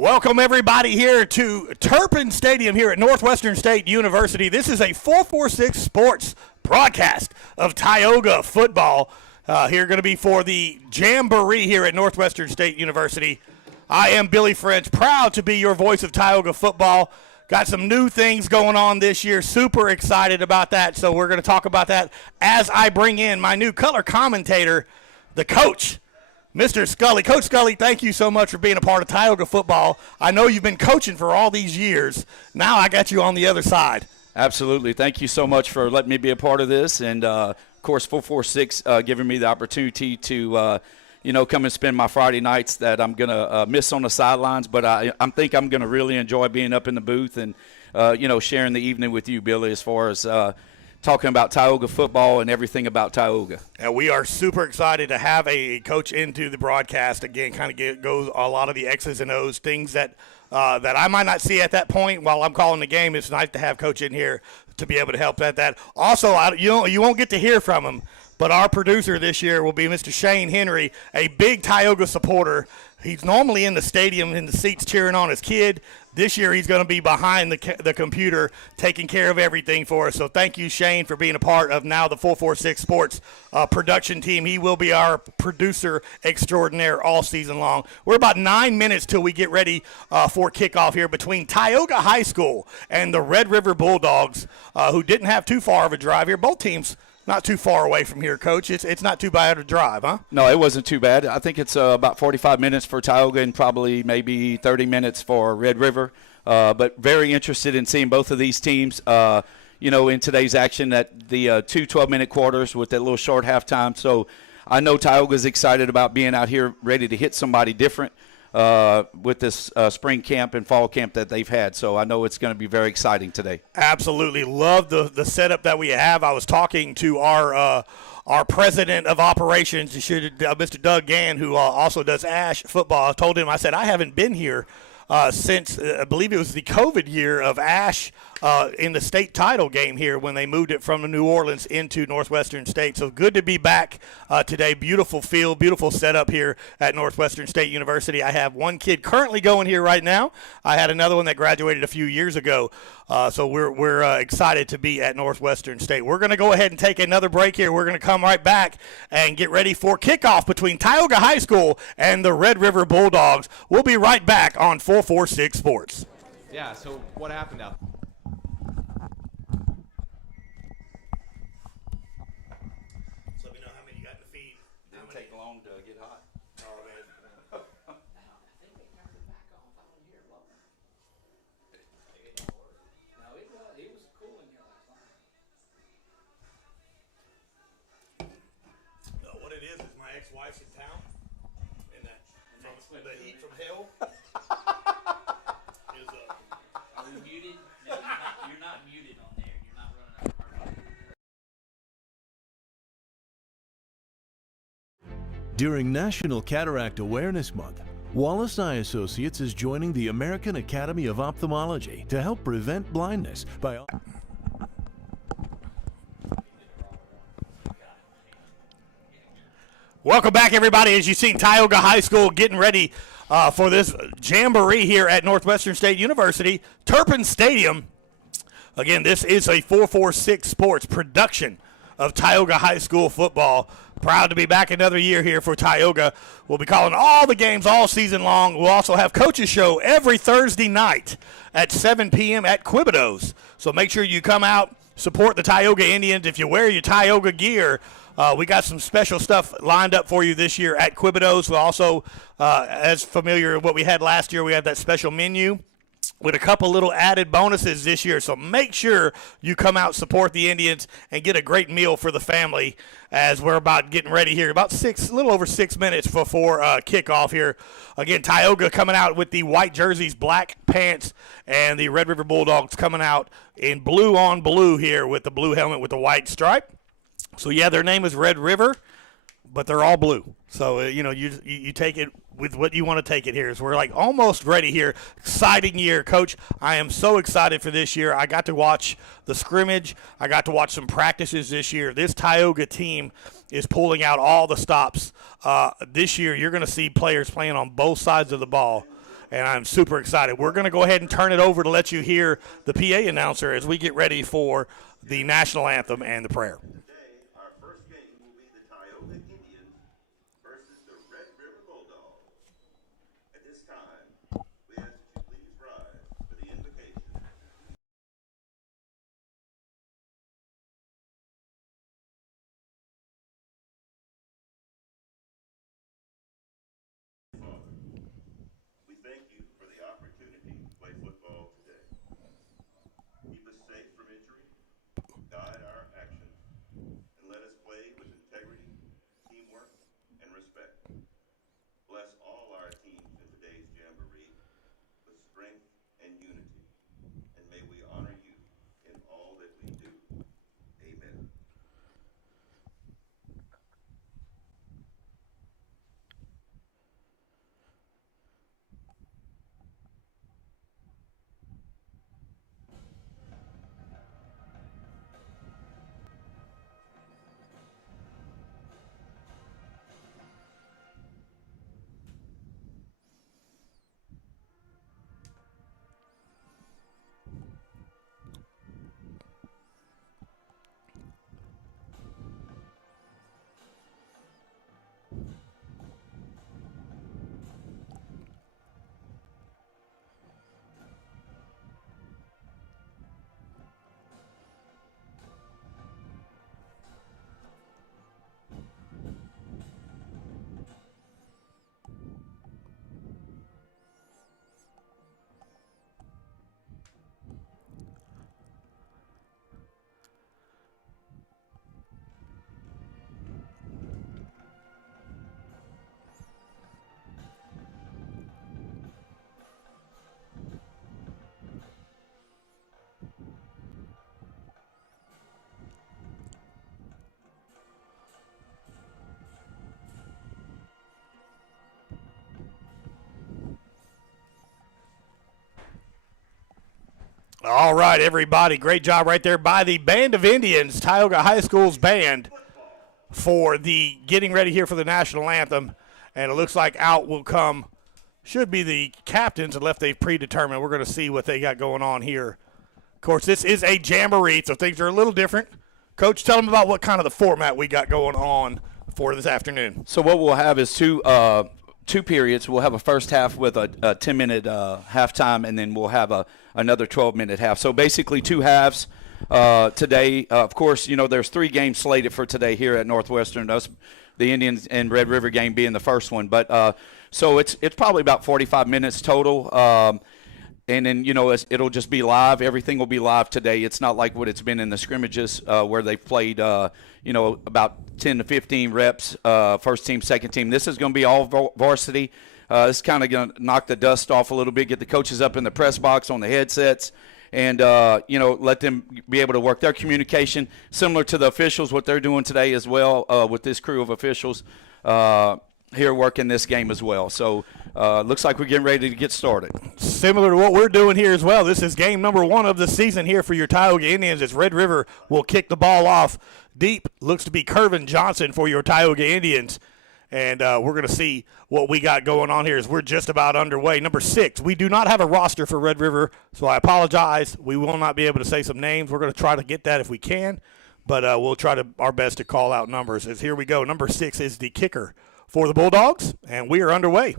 Welcome, everybody, here to Turpin Stadium here at Northwestern State University. This is a 446 Sports broadcast of Tioga football. Here going to be for the Jamboree here at Northwestern State University. I am Billy French, proud to be your voice of Tioga football. Got some new things going on this year. Super excited about that, so we're going to talk about that as I bring in my new color commentator, the coach, Mr. Scully. Coach Scully, thank you so much for being a part of Tioga football. I know you've been coaching for all these years. Now I got you on the other side. Absolutely. Thank you so much for letting me be a part of this. And, of course, 446 giving me the opportunity to, come and spend my Friday nights that I'm going to miss on the sidelines. But I think I'm going to really enjoy being up in the booth and, sharing the evening with you, Billy, as far as talking about Tioga football and everything about Tioga. And we are super excited to have a coach into the broadcast. Again, kind of goes a lot of the X's and O's, things that I might not see at that point while I'm calling the game. It's nice to have Coach in here to be able to help at that. Also, you won't get to hear from him, but our producer this year will be Mr. Shane Henry, a big Tioga supporter. He's normally in the stadium in the seats cheering on his kid. This year he's going to be behind the computer taking care of everything for us. So thank you, Shane, for being a part of now the 446 Sports production team. He will be our producer extraordinaire all season long. We're about 9 minutes till we get ready for kickoff here between Tioga High School and the Red River Bulldogs, who didn't have too far of a drive here. Both teams not too far away from here, Coach. It's not too bad a drive, huh? No, it wasn't too bad. I think it's about 45 minutes for Tioga and probably maybe 30 minutes for Red River. But very interested in seeing both of these teams, in today's action at the two 12-minute quarters with that little short halftime. So I know Tioga's excited about being out here ready to hit somebody different with this spring camp and fall camp that they've had. So I know it's going to be very exciting today. Absolutely. Love the setup that we have. I was talking to our president of operations, Mr. Doug Gann, who also does Ash football. I told him, I said, I haven't been here since I believe it was the COVID year of Ash in the state title game here when they moved it from New Orleans into Northwestern State. So good to be back today. Beautiful field, beautiful setup here at Northwestern State University. I have one kid currently going here right now. I had another one that graduated a few years ago. So we're excited to be at Northwestern State. We're going to go ahead and take another break here. We're going to come right back and get ready for kickoff between Tioga High School and the Red River Bulldogs. We'll be right back on 446 Sports. Yeah, so what happened out there? Wife's in town, and that the heat from hell is Are you muted? No, you're not muted on there. You're not running out of power. During National Cataract Awareness Month, Wallace Eye Associates is joining the American Academy of Ophthalmology to help prevent blindness by Welcome back, everybody. As you see, Tioga High School getting ready for this Jamboree here at Northwestern State University, Turpin Stadium. Again, this is a 446 Sports production of Tioga High School football. Proud to be back another year here for Tioga. We'll be calling all the games all season long. We'll also have Coach's Show every Thursday night at 7 p.m. at Quibido's. So make sure you come out, support the Tioga Indians. If you wear your Tioga gear, we got some special stuff lined up for you this year at Quibido's. We'll also, as familiar with what we had last year, we had that special menu with a couple little added bonuses this year. So make sure you come out, support the Indians, and get a great meal for the family as we're about getting ready here. About a little over 6 minutes before kickoff here. Again, Tioga coming out with the white jerseys, black pants, and the Red River Bulldogs coming out in blue on blue here with the blue helmet with the white stripe. So, yeah, their name is Red River, but they're all blue. So, you take it with what you want to take it here. So we're like almost ready here. Exciting year, Coach. I am so excited for this year. I got to watch the scrimmage. I got to watch some practices this year. This Tioga team is pulling out all the stops. This year you're going to see players playing on both sides of the ball. and I'm super excited. We're going to go ahead and turn it over to let you hear the PA announcer as we get ready for the national anthem and the prayer. Today, our first game will be the Tioga Indians versus the Red River Bulldogs. At this time, we ask that you please rise for the invocation. We thank you for the opportunity to play football today. Keep us safe from injury, guide our actions, and let us play with integrity, teamwork, and respect. Bless all our teams in today's jamboree with strength and unity, and may we honor you in all that we do. Amen. All right, everybody. Great job right there by the Band of Indians, Tioga High School's band, for the getting ready here for the national anthem. And it looks like out will come, should be the captains, unless they've predetermined. We're going to see what they got going on here. Of course, this is a jamboree, so things are a little different. Coach, tell them about what kind of the format we got going on for this afternoon. So what we'll have is two periods. We'll have a first half with a 10-minute halftime, and then we'll have another 12-minute half. So basically 2 halves today. Of course, you know, there's 3 games slated for today here at Northwestern, the Indians and Red River game being the first one. But so it's probably about 45 minutes total. And then, you know, it'll just be live. Everything will be live today. It's not like what it's been in the scrimmages where they've played, you know, about 10 to 15 reps, first team, second team. This is going to be all varsity. It's kind of going to knock the dust off a little bit, get the coaches up in the press box on the headsets, and, you know, let them be able to work their communication, similar to the officials, what they're doing today as well with this crew of officials here working this game as well. So looks like we're getting ready to get started. Similar to what we're doing here as well. This is game number 1 of the season here for your Tioga Indians as Red River will kick the ball off deep. Looks to be Kervin Johnson for your Tioga Indians. And we're going to see what we got going on here as we're just about underway. Number 6, we do not have a roster for Red River, so I apologize. We will not be able to say some names. We're going to try to get that if we can, but we'll try our best to call out numbers. As here we go. Number 6 is the kicker for the Bulldogs, and we are underway.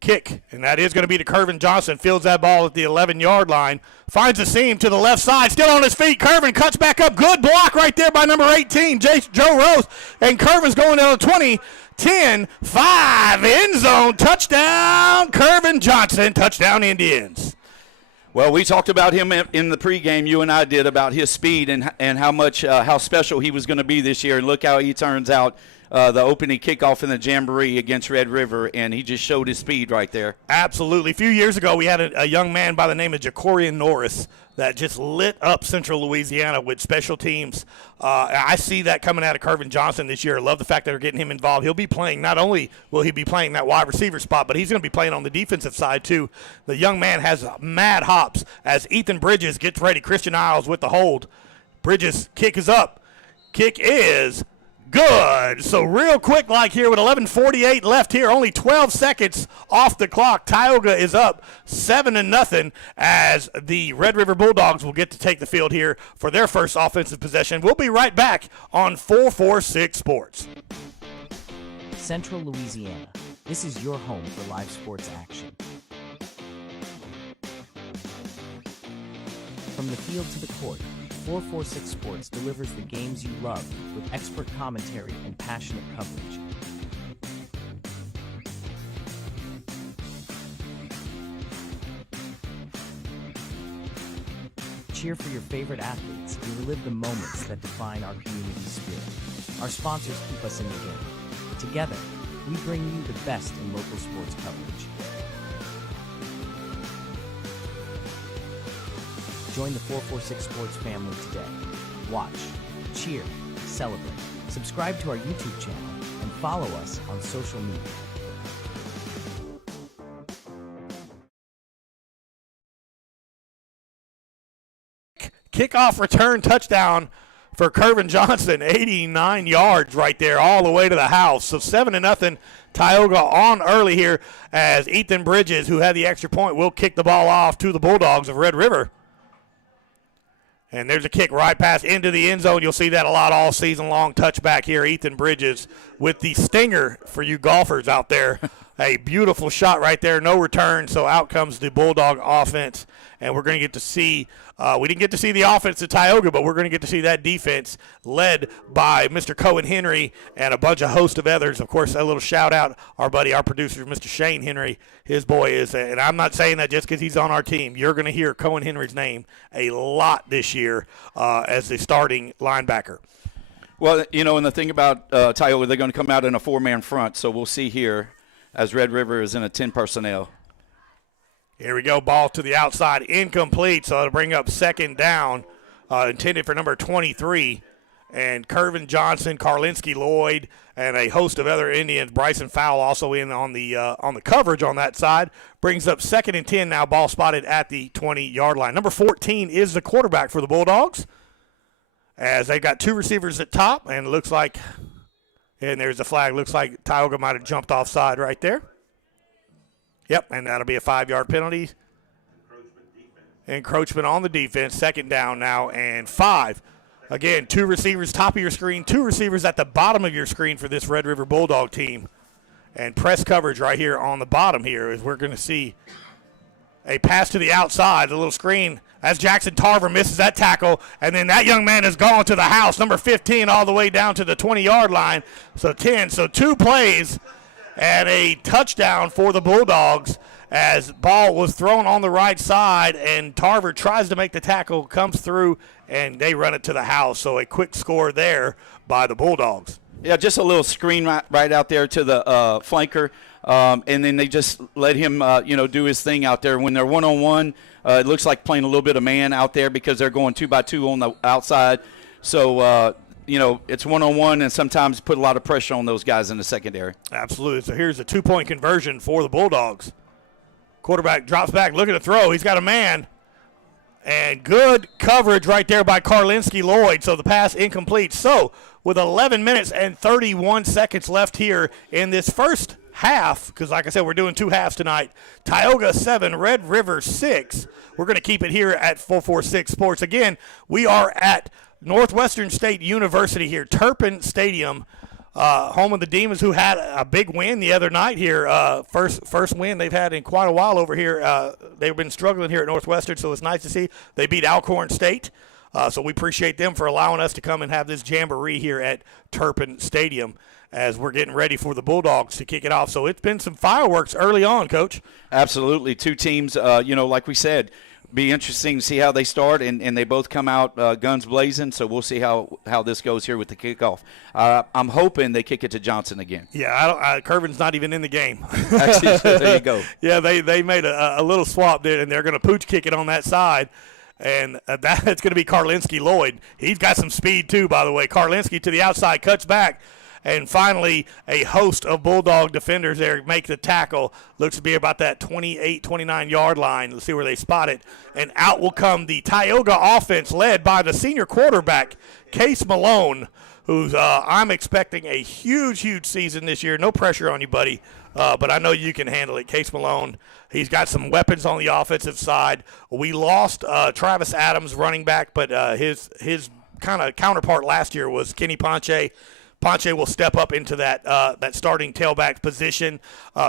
Kick, and that is going to be to Kervin Johnson. Fields that ball at the 11-yard line. Finds a seam to the left side. Still on his feet. Kervin cuts back up. Good block right there by number 18, Joe Rose. And Kervin's going down to 20, 10, 5, end zone. Touchdown, Kervin Johnson. Touchdown, Indians. Well, we talked about him in the pregame. You and I did, about his speed and how special he was going to be this year. And look how he turns out. The opening kickoff in the Jamboree against Red River, and he just showed his speed right there. Absolutely. A few years ago, we had a young man by the name of Jacorian Norris that just lit up Central Louisiana with special teams. I see that coming out of Kervin Johnson this year. I love the fact that they're getting him involved. He'll be playing, not only will he be playing that wide receiver spot, but he's going to be playing on the defensive side too. The young man has mad hops as Ethan Bridges gets ready. Christian Isles with the hold. Bridges' kick is up. Kick is Good. So real quick, like here with 11:48 left here, only 12 seconds off the clock. Tioga is up 7-0 as the Red River Bulldogs will get to take the field here for their first offensive possession. We'll be right back on 446 Sports. Central Louisiana. This is your home for live sports action. From the field to the court, 446 Sports delivers the games you love with expert commentary and passionate coverage. Cheer for your favorite athletes and relive the moments that define our community spirit. Our sponsors keep us in the game. Together, we bring you the best in local sports coverage. Join the 446 Sports family today. Watch, cheer, celebrate. Subscribe to our YouTube channel and follow us on social media. Kickoff return touchdown for Kervin Johnson, 89 yards right there, all the way to the house. So 7-0, Tioga on early here as Ethan Bridges, who had the extra point, will kick the ball off to the Bulldogs of Red River. And there's a kick right past into the end zone. You'll see that a lot all season long. Touchback here, Ethan Bridges with the stinger for you golfers out there. A beautiful shot right there, no return, so out comes the Bulldog offense. And we're going to get to see, we didn't get to see the offense at Tioga, but we're going to get to see that defense led by Mr. Cohen Henry and a bunch of host of others. Of course, a little shout out, our buddy, our producer, Mr. Shane Henry. His boy is, and I'm not saying that just because he's on our team. You're going to hear Cohen Henry's name a lot this year as the starting linebacker. Well, you know, and the thing about Tioga, they're going to come out in a 4-man front, so we'll see here as Red River is in a 10 personnel. Here we go, ball to the outside, incomplete, so it'll bring up second down, intended for number 23. And Kervin Johnson, Karlinski Lloyd, and a host of other Indians, Bryson Fowle also in on the coverage on that side, brings up second and 10 now, ball spotted at the 20-yard line. Number 14 is the quarterback for the Bulldogs, as they've got two receivers at top, and it looks like, and there's a flag, looks like Tioga might have jumped offside right there. Yep, and that'll be a 5-yard penalty. Encroachment on the defense. Second down now and 5. Again, two receivers top of your screen, two receivers at the bottom of your screen for this Red River Bulldog team. And press coverage right here on the bottom here is we're going to see a pass to the outside, a little screen as Jackson Tarver misses that tackle, and then that young man is gone to the house, number 15, all the way down to the 20-yard line. So 10, so 2 plays and a touchdown for the Bulldogs as ball was thrown on the right side, and Tarver tries to make the tackle, comes through, and they run it to the house. So a quick score there by the Bulldogs. Yeah, just a little screen right out there to the flanker, and then they just let him, do his thing out there. When they're one-on-one, it looks like playing a little bit of man out there because they're going 2-by-2 on the outside. So, it's one-on-one, and sometimes put a lot of pressure on those guys in the secondary. Absolutely. So here's a 2-point conversion for the Bulldogs. Quarterback drops back, looking to throw. He's got a man. And good coverage right there by Karlinski Lloyd. So the pass incomplete. So with 11 minutes and 31 seconds left here in this first half, because like I said, we're doing 2 halves tonight. Tioga 7, Red River 6. We're going to keep it here at 446 Sports. Again, we are at Northwestern State University here, Turpin Stadium, home of the Demons, who had a big win the other night here. First win they've had in quite a while over here. They've been struggling here at Northwestern, so it's nice to see. They beat Alcorn State, so we appreciate them for allowing us to come and have this jamboree here at Turpin Stadium as we're getting ready for the Bulldogs to kick it off. So it's been some fireworks early on, Coach. Absolutely. 2 teams, like we said, be interesting to see how they start, and they both come out guns blazing, so we'll see how this goes here with the kickoff. I'm hoping they kick it to Johnson again. Yeah, Kervin's not even in the game. Actually, there you go. Yeah, they made a little swap there, and they're going to pooch kick it on that side, and that's going to be Karlinski Lloyd. He's got some speed too, by the way. Karlinski to the outside, cuts back. And finally, a host of Bulldog defenders there make the tackle. Looks to be about that 28, 29-yard line. Let's see where they spot it. And out will come the Tioga offense led by the senior quarterback, Case Malone, who's I'm expecting a huge season this year. No pressure on you, buddy, but I know you can handle it. Case Malone, he's got some weapons on the offensive side. We lost Travis Adams, running back, but his kind of counterpart last year was Kenny Ponche. Ponche will step up into that starting tailback position.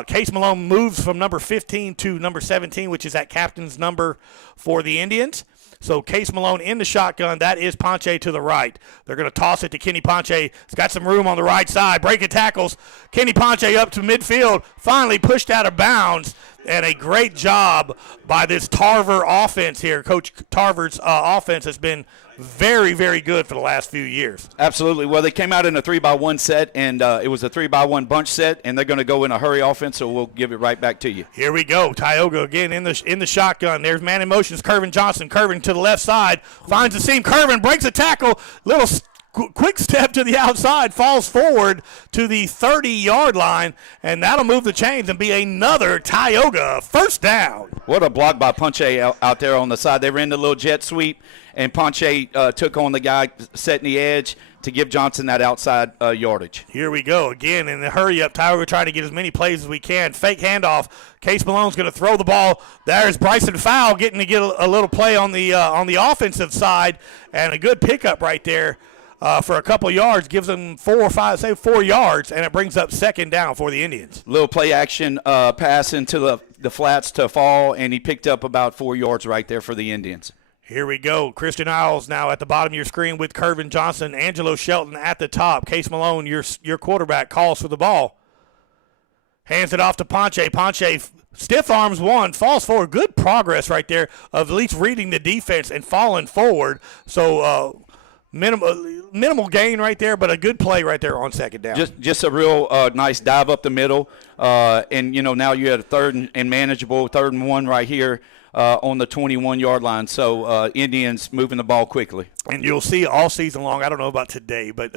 Case Malone moves from number 15 to number 17, which is that captain's number for the Indians. So Case Malone in the shotgun. That is Ponche to the right. They're going to toss it to Kenny Ponche. He's got some room on the right side. Breaking tackles. Kenny Ponche up to midfield. Finally pushed out of bounds. And a great job by this Tarver offense here. Coach Tarver's offense has been very good for the last few years. Absolutely. Well, they came out in a 3-by-1 set, and it was a 3-by-1 bunch set, and they're going to go in a hurry offense, so we'll give it right back to you. Here we go. Tioga again in the shotgun. There's man in motion. Curvin Johnson. Curvin to the left side. Finds the seam. Curvin breaks a tackle. Little quick step to the outside, falls forward to the 30-yard line, and that'll move the chains and be another Tioga first down. What a block by Ponche out there on the side. They ran the little jet sweep, and Ponche took on the guy setting the edge to give Johnson that outside yardage. Here we go again in the hurry up. Tioga trying to get as many plays as we can. Fake handoff. Case Malone's going to throw the ball. There's Bryson Fowl getting to get a little play on the offensive side, and a good pickup right there. For a couple yards, gives them 4 yards, and it brings up second down for the Indians. Little play action pass into the flats to Fall, and he picked up about 4 yards right there for the Indians. Here we go. Christian Isles now at the bottom of your screen with Curvin Johnson. Angelo Shelton at the top. Case Malone, your quarterback, calls for the ball. Hands it off to Ponche. Ponche stiff arms one, falls forward. Good progress right there of at least reading the defense and falling forward. So, minimal gain right there, but a good play right there on second down. Just a real nice dive up the middle, and now you had a third and manageable 3rd and 1 right here on the 21-yard line. So Indians moving the ball quickly. And you'll see all season long, I don't know about today, but,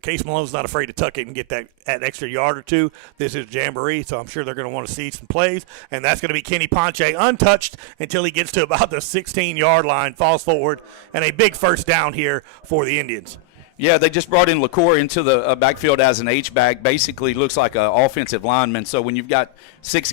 Case Malone's not afraid to tuck it and get that extra yard or two. This is Jamboree, so I'm sure they're going to want to see some plays. And that's going to be Kenny Ponche untouched until he gets to about the 16-yard line, falls forward, and a big first down here for the Indians. Yeah, they just brought in LaCour into the backfield as an H-back. Basically looks like an offensive lineman. So when you've got 6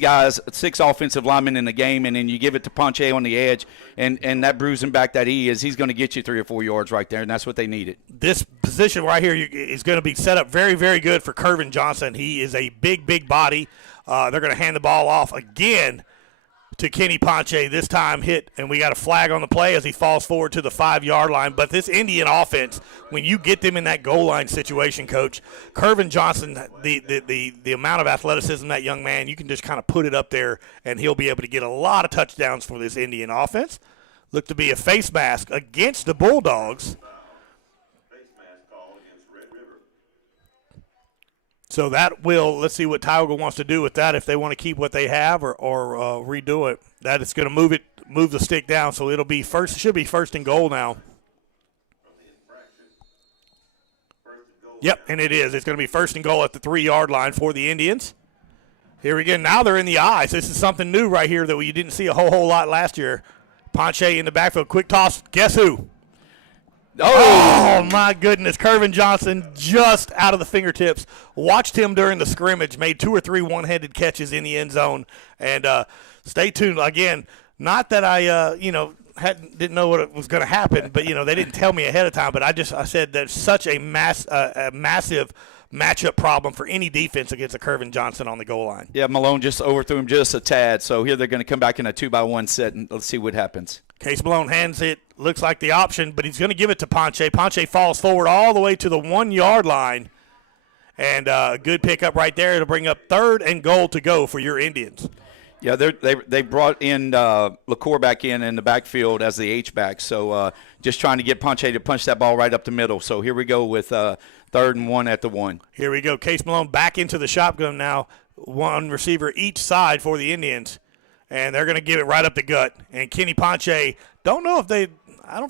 offensive linemen in the game, and then you give it to Ponche on the edge, and that bruising back that he is, he's going to get you 3 or 4 yards right there, and that's what they needed. This position right here is going to be set up very good for Curvin Johnson. He is a big body. They're going to hand the ball off again to Kenny Ponche, this time hit, and we got a flag on the play as he falls forward to the 5-yard line. But this Indian offense, when you get them in that goal line situation, Coach, Curvin Johnson, the amount of athleticism that young man, you can just kind of put it up there, and he'll be able to get a lot of touchdowns for this Indian offense. Look to be a face mask against the Bulldogs. So that let's see what Tioga wants to do with that, if they want to keep what they have or redo it. That is going to move the stick down, so should be first and goal now. Yep, and it is. It's going to be first and goal at the 3-yard line for the Indians. Here we go. Now they're in the eyes. This is something new right here that you didn't see a whole lot last year. Ponche in the backfield. Quick toss. Guess who? Oh, my goodness. Curvin Johnson just out of the fingertips. Watched him during the scrimmage. Made 2 or 3 one-handed catches in the end zone. And stay tuned. Again, not that I, didn't know what was going to happen, but, they didn't tell me ahead of time. But I said there's such a massive matchup problem for any defense against a Curvin Johnson on the goal line. Yeah, Malone just overthrew him just a tad. So here they're going to come back in a 2-by-1 set, and let's see what happens. Case Malone hands it, looks like the option, but he's going to give it to Ponche. Ponche falls forward all the way to the 1-yard line, and a good pickup right there to bring up 3rd and goal to go for your Indians. Yeah, they brought in LaCour back in the backfield as the H-back, so just trying to get Ponche to punch that ball right up the middle. So here we go with 3rd and 1 at the 1. Here we go. Case Malone back into the shotgun now, 1 receiver each side for the Indians. And they're going to give it right up the gut. And Kenny Ponche, I don't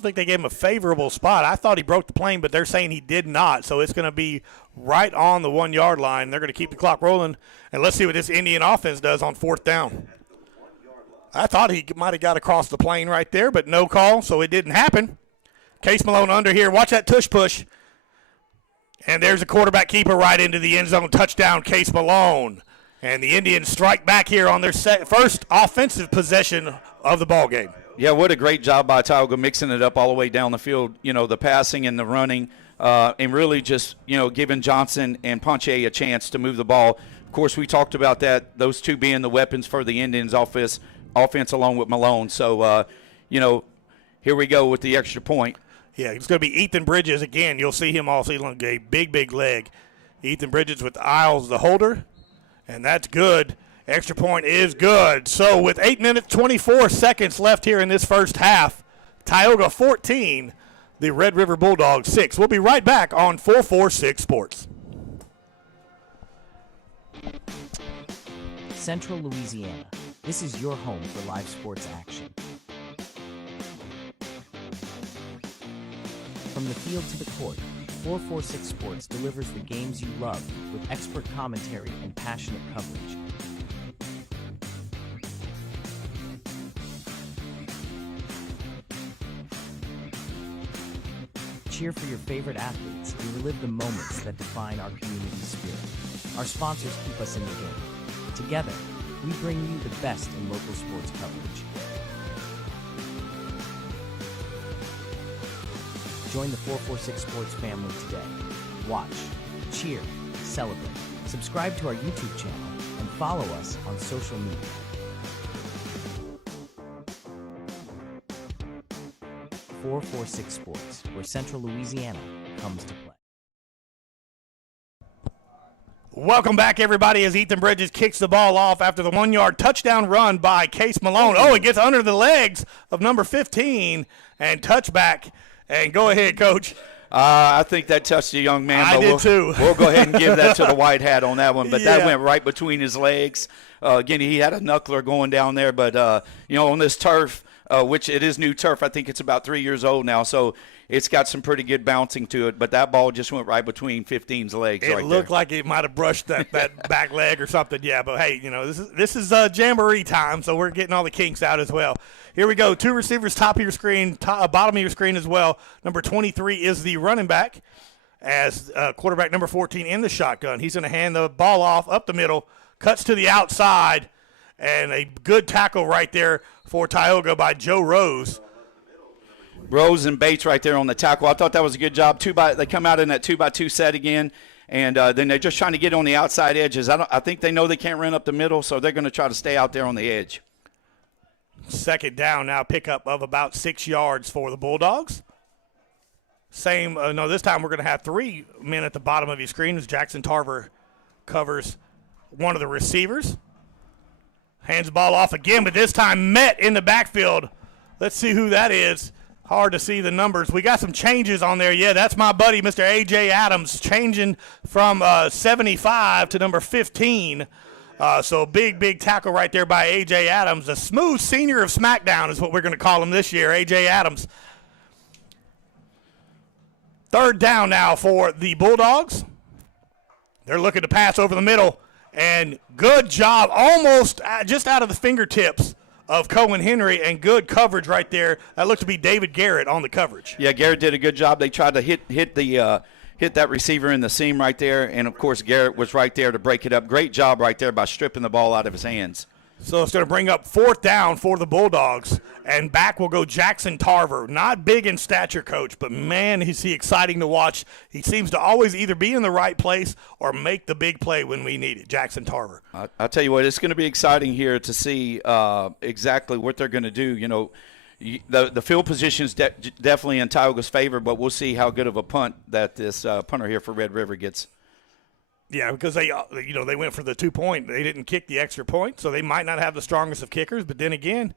think they gave him a favorable spot. I thought he broke the plane, but they're saying he did not. So it's going to be right on the 1-yard line. They're going to keep the clock rolling. And let's see what this Indian offense does on 4th down. I thought he might have got across the plane right there, but no call, so it didn't happen. Case Malone under here. Watch that tush push. And there's a quarterback keeper right into the end zone. Touchdown, Case Malone. And the Indians strike back here on their first offensive possession of the ball game. Yeah, what a great job by Tioga mixing it up all the way down the field, the passing and the running, and really just, giving Johnson and Ponche a chance to move the ball. Of course, we talked about that, those two being the weapons for the Indians offense along with Malone. So, here we go with the extra point. Yeah, it's going to be Ethan Bridges again. You'll see him all season long. A big leg. Ethan Bridges with Isles, the holder, and that's good. Extra point is good. So with 8 minutes, 24 seconds left here in this first half, Tioga 14, the Red River Bulldogs 6. We'll be right back on 446 Sports. Central Louisiana. This is your home for live sports action. From the field to the court, 446 Sports delivers the games you love with expert commentary and passionate coverage. Cheer for your favorite athletes and relive the moments that define our community spirit. Our sponsors keep us in the game. Together, we bring you the best in local sports coverage. Join the 446 Sports family today. Watch, cheer, celebrate. Subscribe to our YouTube channel and follow us on social media. .446 Sports, where Central Louisiana comes to play. Welcome back, everybody, as Ethan Bridges kicks the ball off after the 1-yard touchdown run by Case Malone. Oh, it gets under the legs of number 15 and touchback. And go ahead, Coach. I think that touched the young man. I did too. We'll go ahead and give that to the white hat on that one. But Yeah. that went right between his legs. Again, he had a knuckler going down there. But, on this turf, which it is new turf, I think it's about 3 years old now. So it's got some pretty good bouncing to it. But that ball just went right between 15's legs It right looked there. like it might have brushed that back leg or something. Yeah, but hey, this is Jamboree time, so we're getting all the kinks out as well. Here we go. 2 receivers, top of your screen, bottom of your screen as well. Number 23 is the running back, as quarterback number 14 in the shotgun. He's going to hand the ball off up the middle, cuts to the outside, and a good tackle right there for Tioga by Joe Rose. Rose and Bates right there on the tackle. I thought that was a good job. They come out in that 2-by-2 set again, and then they're just trying to get on the outside edges. I think they know they can't run up the middle, so they're going to try to stay out there on the edge. Second down now, pickup of about 6 yards for the Bulldogs. This time we're going to have 3 men at the bottom of your screen as Jackson Tarver covers one of the receivers. Hands the ball off again, but this time met in the backfield. Let's see who that is. Hard to see the numbers. We got some changes on there. Yeah, that's my buddy, Mr. A.J. Adams, changing from 75 to number 15. So big tackle right there by A.J. Adams. A smooth senior of SmackDown is what we're going to call him this year, A.J. Adams. Third down now for the Bulldogs. They're looking to pass over the middle, and good job, almost just out of the fingertips of Cohen Henry, and good coverage right there. That looked to be David Garrett on the coverage. Yeah, Garrett did a good job. They tried to hit that receiver in the seam right there, and, of course, Garrett was right there to break it up. Great job right there by stripping the ball out of his hands. So it's going to bring up 4th down for the Bulldogs, and back will go Jackson Tarver. Not big in stature, Coach, but, man, is he exciting to watch. He seems to always either be in the right place or make the big play when we need it, Jackson Tarver. I'll tell you what, it's going to be exciting here to see exactly what they're going to do. The field position is definitely in Tioga's favor, but we'll see how good of a punt that this punter here for Red River gets. Yeah, because they went for the 2-point. They didn't kick the extra point, so they might not have the strongest of kickers. But then again,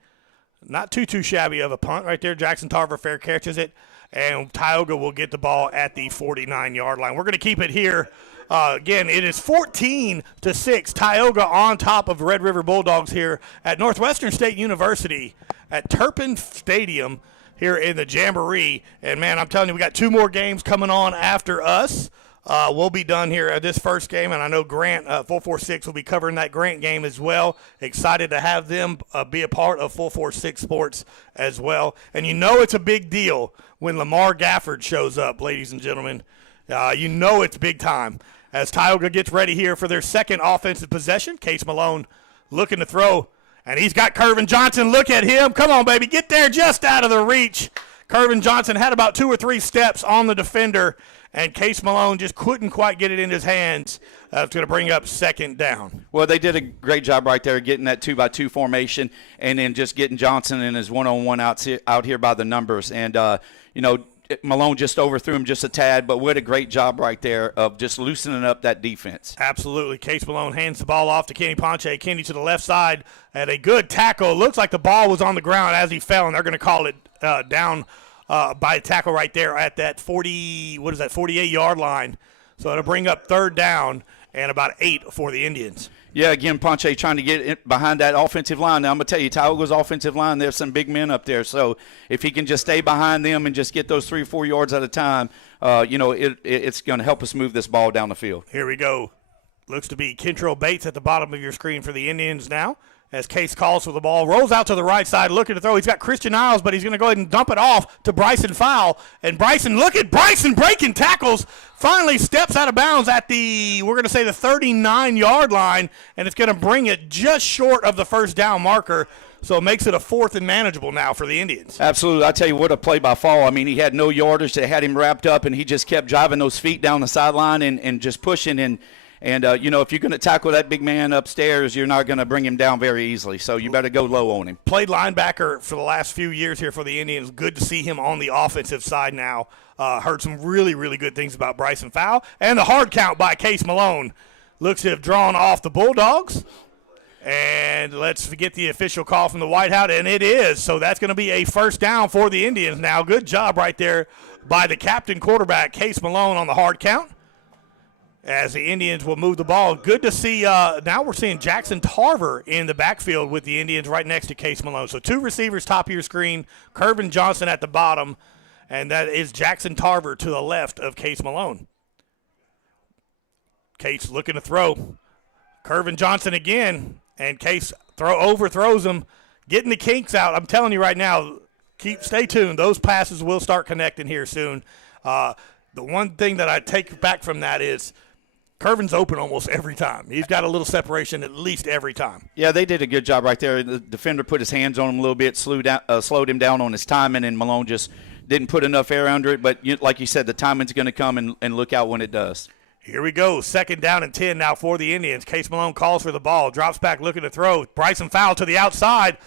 not too shabby of a punt right there. Jackson Tarver fair catches it, and Tioga will get the ball at the 49-yard line. We're going to keep it here. Again, it is 14-6. Tioga on top of Red River Bulldogs here at Northwestern State University at Turpin Stadium here in the Jamboree. And, man, I'm telling you, we got 2 more games coming on after us. We'll be done here at this first game, and I know Grant, 446, will be covering that Grant game as well. Excited to have them be a part of 446 Sports as well. And it's a big deal when Lamar Gafford shows up, ladies and gentlemen. You know it's big time as Tioga gets ready here for their second offensive possession. Case Malone looking to throw, and he's got Curvin Johnson. Look at him. Come on, baby. Get there just out of the reach. Curvin Johnson had about 2 or 3 steps on the defender, and Case Malone just couldn't quite get it in his hands. It's going to bring up second down. Well, they did a great job right there getting that 2-by-2 formation and then just getting Johnson in his one-on-one out here by the numbers. And, Malone just overthrew him just a tad, but what a great job right there of just loosening up that defense. Absolutely. Case Malone hands the ball off to Kenny Ponche. Kenny to the left side at a good tackle. Looks like the ball was on the ground as he fell, and they're going to call it down by a tackle right there at that 48-yard line. So it'll bring up third down and about 8 for the Indians. Yeah, again, Ponche trying to get behind that offensive line. Now, I'm going to tell you, Tioga's offensive line, there's some big men up there. So if he can just stay behind them and just get those 3 or 4 yards at a time, it's going to help us move this ball down the field. Here we go. Looks to be Kentrell Bates at the bottom of your screen for the Indians now. As Case calls for the ball, rolls out to the right side, looking to throw. He's got Christian Isles, but he's going to go ahead and dump it off to Bryson Fowl. And Bryson, look at Bryson breaking tackles, finally steps out of bounds at the 39-yard line, and it's going to bring it just short of the first down marker. So it makes it a 4th and manageable now for the Indians. Absolutely. I tell you what, a play by Fall. I mean, he had no yardage. They had him wrapped up, and he just kept driving those feet down the sideline and just pushing. And if you're going to tackle that big man upstairs, you're not going to bring him down very easily. So you better go low on him. Played linebacker for the last few years here for the Indians. Good to see him on the offensive side now. Heard some really, really good things about Bryson Fowl. And the hard count by Case Malone looks to have drawn off the Bulldogs. And let's get the official call from the White House, and it is. So that's going to be a first down for the Indians now. Good job right there by the captain quarterback, Case Malone, on the hard count. As the Indians will move the ball. Good to see, now we're seeing Jackson Tarver in the backfield with the Indians right next to Case Malone. So 2 receivers top of your screen, Curvin Johnson at the bottom, and that is Jackson Tarver to the left of Case Malone. Case looking to throw. Curvin Johnson again, and Case overthrows him, getting the kinks out. I'm telling you right now, stay tuned. Those passes will start connecting here soon. The one thing that I take back from that is Curvin's open almost every time. He's got a little separation at least every time. Yeah, they did a good job right there. The defender put his hands on him a little bit, slowed him down on his timing, and Malone just didn't put enough air under it. But like you said, the timing's going to come, and look out when it does. Here we go. 2nd down and 10 now for the Indians. Case Malone calls for the ball, drops back looking to throw. Bryson Fowl to the outside.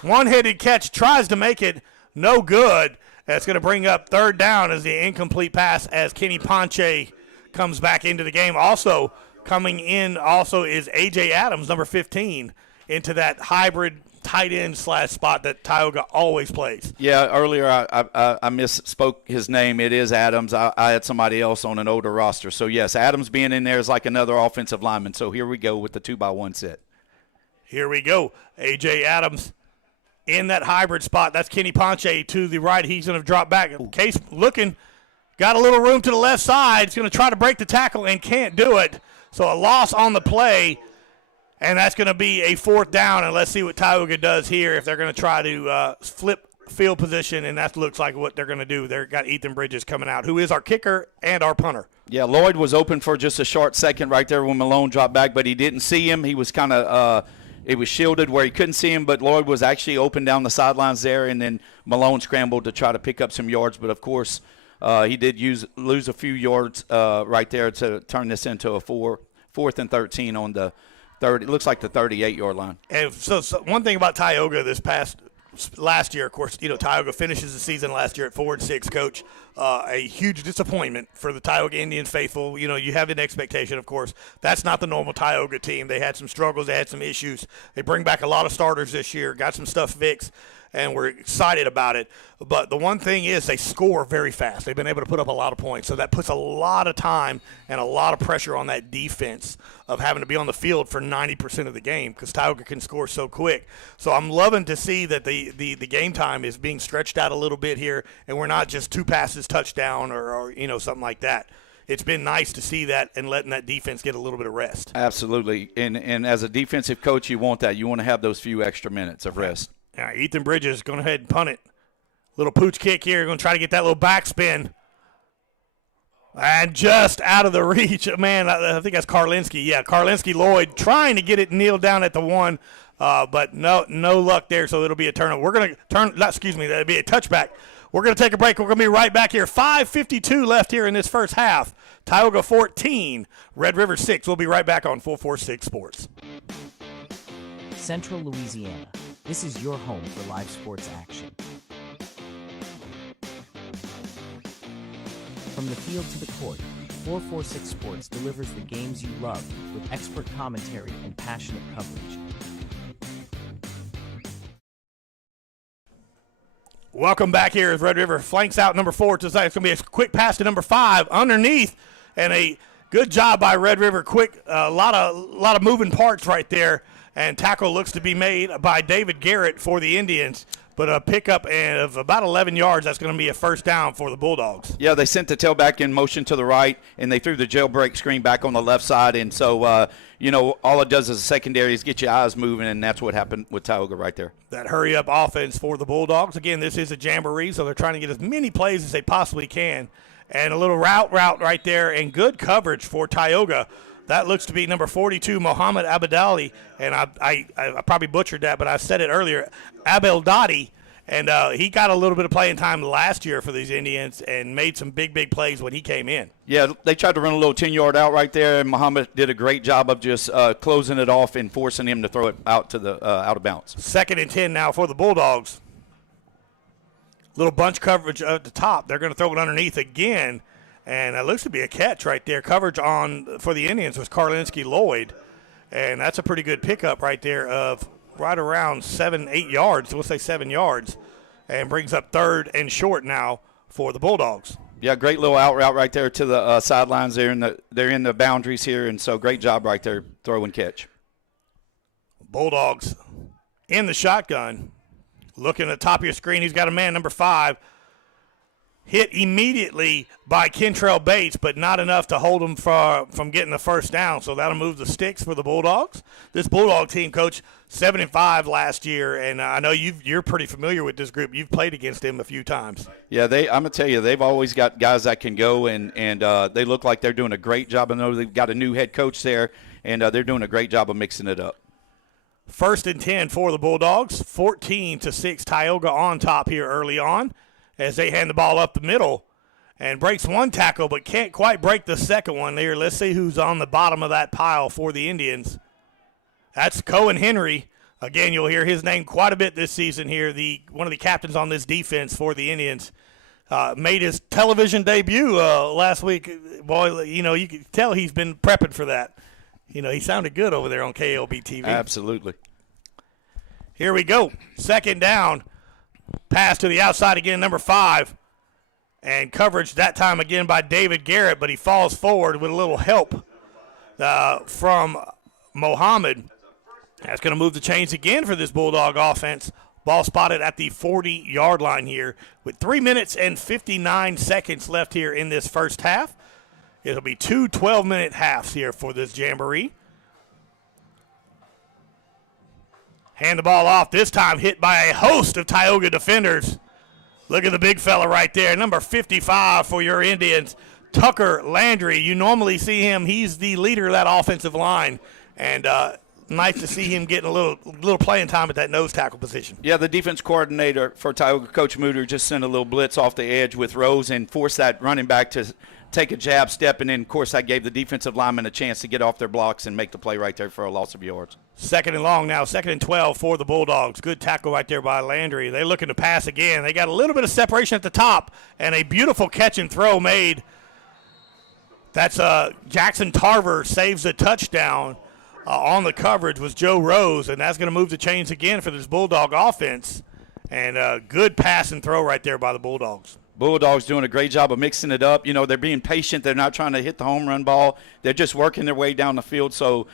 One-handed catch, tries to make it, no good. That's going to bring up 3rd down as the incomplete pass as Kenny Ponche comes back into the game. Also coming in is A.J. Adams, number 15, into that hybrid tight end / spot that Tioga always plays. Yeah, earlier I misspoke his name. It is Adams. I had somebody else on an older roster. So, yes, Adams being in there is like another offensive lineman. So here we go with the 2-by-1 set. Here we go. A.J. Adams in that hybrid spot. That's Kenny Ponche to the right. He's going to drop back. Case looking. Got a little room to the left side. He's going to try to break the tackle and can't do it. So a loss on the play, and that's going to be a 4th down. And let's see what Tioga does here if they're going to try to flip field position, and that looks like what they're going to do. They've got Ethan Bridges coming out, who is our kicker and our punter. Yeah, Lloyd was open for just a short second right there when Malone dropped back, but he didn't see him. He was kind of it was shielded where he couldn't see him, but Lloyd was actually open down the sidelines there, and then Malone scrambled to try to pick up some yards. But, of course, he did lose a few yards right there to turn this into a 4th and 13 on the 30. It looks like the 38-yard line. And so one thing about Tioga last year, of course, Tioga finishes the season last year at 4-6, Coach. A huge disappointment for the Tioga Indians faithful. You have an expectation, of course. That's not the normal Tioga team. They had some struggles. They had some issues. They bring back a lot of starters this year, got some stuff fixed, and we're excited about it. But the one thing is they score very fast. They've been able to put up a lot of points. So that puts a lot of time and a lot of pressure on that defense of having to be on the field for 90% of the game because Tioga can score so quick. So I'm loving to see that the game time is being stretched out a little bit here, and we're not just 2 passes, touchdown, or something like that. It's been nice to see that and letting that defense get a little bit of rest. Absolutely. And as a defensive coach, you want that. You want to have those few extra minutes of rest. Yeah, Ethan Bridges going ahead and punt it. Little pooch kick here. Going to try to get that little backspin. And just out of the reach, man, I think that's Karlinski. Yeah, Karlinski Lloyd trying to get it kneeled down at the 1, but no luck there, so it'll be a turnover. We're going to that'll be a touchback. We're going to take a break. We're going to be right back here. 5:52 left here in this first half. Tioga 14, Red River 6. We'll be right back on 446 Sports. Central Louisiana. This is your home for live sports action. From the field to the court, 446 Sports delivers the games you love with expert commentary and passionate coverage. Welcome back here as Red River flanks out number 4. It's going to be a quick pass to number 5 underneath, and a good job by Red River. Quick, a lot of moving parts right there, and tackle looks to be made by David Garrett for the Indians. But a pickup of about 11 yards, that's going to be a first down for the Bulldogs. Yeah, they sent the tailback in motion to the right, and they threw the jailbreak screen back on the left side. And so, all it does as a secondary is get your eyes moving, and that's what happened with Tioga right there. That hurry-up offense for the Bulldogs. Again, this is a jamboree, so they're trying to get as many plays as they possibly can. And a little route right there, and good coverage for Tioga. That looks to be number 42, Mohammed Abadali, and I probably butchered that, but I said it earlier, Abeldadi, and he got a little bit of playing time last year for these Indians and made some big plays when he came in. Yeah, they tried to run a little 10-yard out right there, and Mohammed did a great job of just closing it off and forcing him to throw it out to the out of bounds. 2nd and 10 now for the Bulldogs. Little bunch coverage at the top. They're going to throw it underneath again. And it looks to be a catch right there. Coverage for the Indians was Karlinski Lloyd. And that's a pretty good pickup right there of right around 7-8 yards. We'll say 7 yards. And brings up 3rd and short now for the Bulldogs. Yeah, great little out route right there to the sidelines. They're in the boundaries here, and so great job right there, throw and catch. Bulldogs in the shotgun. Looking at the top of your screen, he's got a man, number 5. Hit immediately by Kentrell Bates, but not enough to hold him from getting the first down. So that'll move the sticks for the Bulldogs. This Bulldog team, Coach, 7-5 last year, and I know you're pretty familiar with this group. You've played against them a few times. Yeah, I'm gonna tell you, they've always got guys that can go, and they look like they're doing a great job. I know they've got a new head coach there, and they're doing a great job of mixing it up. 1st and 10 for the Bulldogs. 14-6, Tioga on top here early on, as they hand the ball up the middle and breaks one tackle but can't quite break the second one there. Let's see who's on the bottom of that pile for the Indians. That's Cohen Henry. Again, you'll hear his name quite a bit this season here. One of the captains on this defense for the Indians. Made his television debut last week. Boy, you can tell he's been prepping for that. He sounded good over there on KLB TV. Absolutely. Here we go. 2nd down. Pass to the outside again, number 5. And coverage that time again by David Garrett, but he falls forward with a little help from Mohammed. That's going to move the chains again for this Bulldog offense. Ball spotted at the 40-yard line here with 3 minutes and 59 seconds left here in this first half. It'll be 2 12-minute halves here for this jamboree. Hand the ball off, this time hit by a host of Tioga defenders. Look at the big fella right there, number 55 for your Indians, Tucker Landry. You normally see him, he's the leader of that offensive line. And nice to see him getting a little playing time at that nose tackle position. Yeah, the defense coordinator for Tioga, Coach Mooter, just sent a little blitz off the edge with Rose and forced that running back to take a jab step, and then, of course, that gave the defensive lineman a chance to get off their blocks and make the play right there for a loss of yards. 2nd and long now, 2nd and 12 for the Bulldogs. Good tackle right there by Landry. They're looking to pass again. They got a little bit of separation at the top, and a beautiful catch and throw made. That's Jackson Tarver saves a touchdown. On the coverage was Joe Rose, and that's going to move the chains again for this Bulldog offense. And good pass and throw right there by the Bulldogs. Bulldogs doing a great job of mixing it up. They're being patient. They're not trying to hit the home run ball. They're just working their way down the field. So,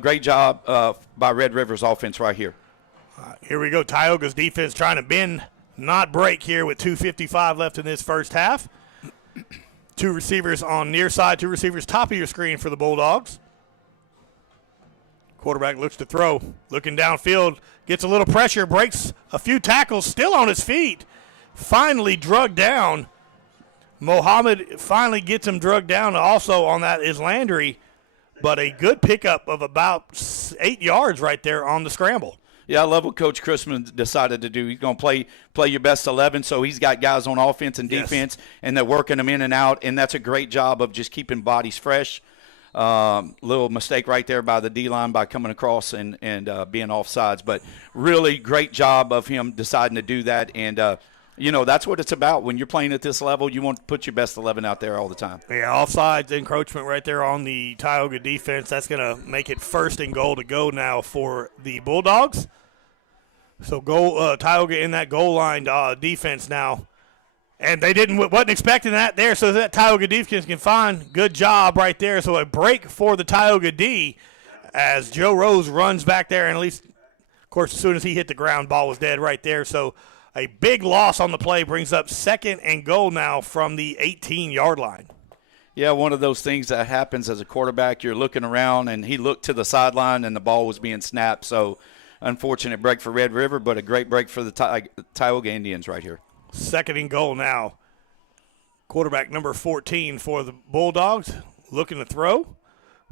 great job by Red River's offense right here. Here we go. Tioga's defense trying to bend, not break here with 2:55 left in this first half. 2 receivers on near side, 2 receivers top of your screen for the Bulldogs. Quarterback looks to throw. Looking downfield, gets a little pressure, breaks a few tackles, still on his feet. Finally drugged down Mohammed finally gets him drugged down. Also on that is Landry, but a good pickup of about 8 yards right there on the scramble. Yeah, I love what Coach Chrisman decided to do. He's going to play your best 11, so he's got guys on offense and defense, and they're working them in and out, and that's a great job of just keeping bodies fresh. Little mistake right there by the D-line by coming across and being offsides, but really great job of him deciding to do that, and that's what it's about. When you're playing at this level, you want to put your best 11 out there all the time. Yeah, offsides, encroachment right there on the Tioga defense. That's going to make it 1st and goal to go now for the Bulldogs. So Tioga in that goal line defense now. And they wasn't expecting that there, so that Tioga defense can find. Good job right there. So a break for the Tioga D as Joe Rose runs back there, and at least, of course, as soon as he hit the ground, ball was dead right there. So a big loss on the play brings up 2nd and goal now from the 18-yard line. Yeah, one of those things that happens as a quarterback. You're looking around, and he looked to the sideline, and the ball was being snapped. So unfortunate break for Red River, but a great break for the Tioga Indians right here. 2nd and goal now. Quarterback number 14 for the Bulldogs looking to throw.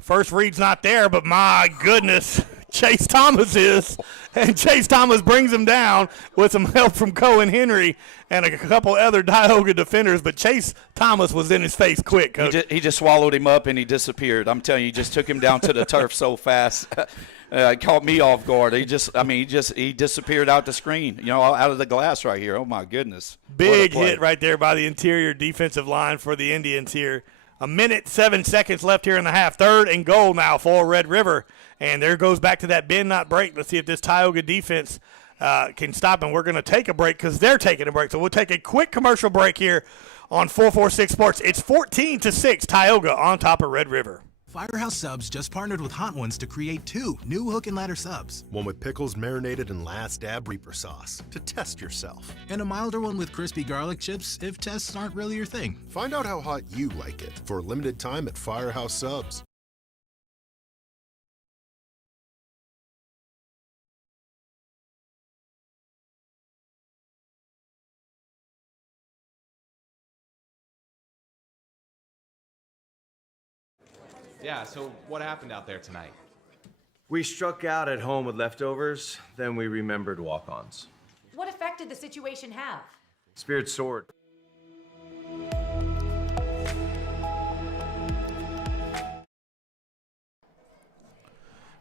First read's not there, but my goodness, Chase Thomas is. And Chase Thomas brings him down with some help from Cohen Henry and a couple other Tioga defenders. But Chase Thomas was in his face quick, Coach. He just swallowed him up and he disappeared. I'm telling you, he just took him down to the turf so fast. It caught me off guard. He disappeared out the screen, out of the glass right here. Oh, my goodness. Big hit right there by the interior defensive line for the Indians here. 1:07 left here in the half. 3rd and goal now for Red River. And there goes back to that bend, not break. Let's see if this Tioga defense can stop. And we're going to take a break because they're taking a break. So we'll take a quick commercial break here on 446 Sports. It's 14-6, Tioga on top of Red River. Firehouse Subs just partnered with Hot Ones to create 2 new hook and ladder subs. One with pickles marinated in Last Dab Reaper sauce to test yourself. And a milder one with crispy garlic chips if tests aren't really your thing. Find out how hot you like it for a limited time at Firehouse Subs. Yeah, so what happened out there tonight? We struck out at home with leftovers, then we remembered walk-ons. What effect did the situation have? Spirit soared.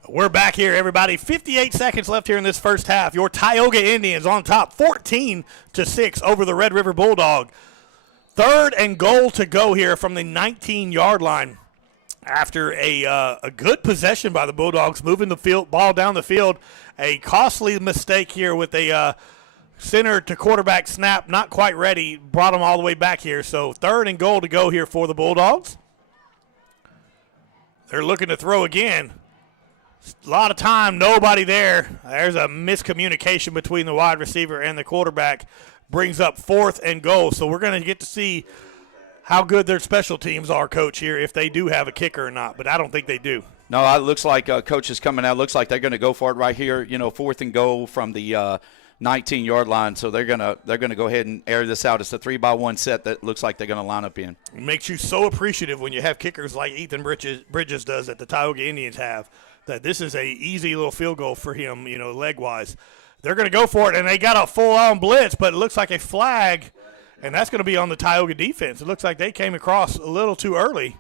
We're back here, everybody. 58 seconds left here in this first half. Your Tioga Indians on top, 14-6 over the Red River Bulldog. 3rd and goal to go here from the 19-yard line. After a good possession by the Bulldogs, moving the ball down the field, a costly mistake here with a center to quarterback snap, not quite ready, brought them all the way back here. So 3rd and goal to go here for the Bulldogs. They're looking to throw again. A lot of time, nobody there. There's a miscommunication between the wide receiver and the quarterback. Brings up 4th and goal. So we're going to get to see how good their special teams are, Coach, here, if they do have a kicker or not. But I don't think they do. No, it looks like Coach is coming out. Looks like they're going to go for it right here. 4th and goal from the 19-yard line. So they're gonna go ahead and air this out. It's a 3-by-1 set that looks like they're going to line up in. It makes you so appreciative when you have kickers like Ethan Bridges does that the Tioga Indians have, that this is a easy little field goal for him, leg-wise. They're going to go for it, and they got a full-on blitz, but it looks like a flag. And that's going to be on the Tioga defense. It looks like they came across a little too early.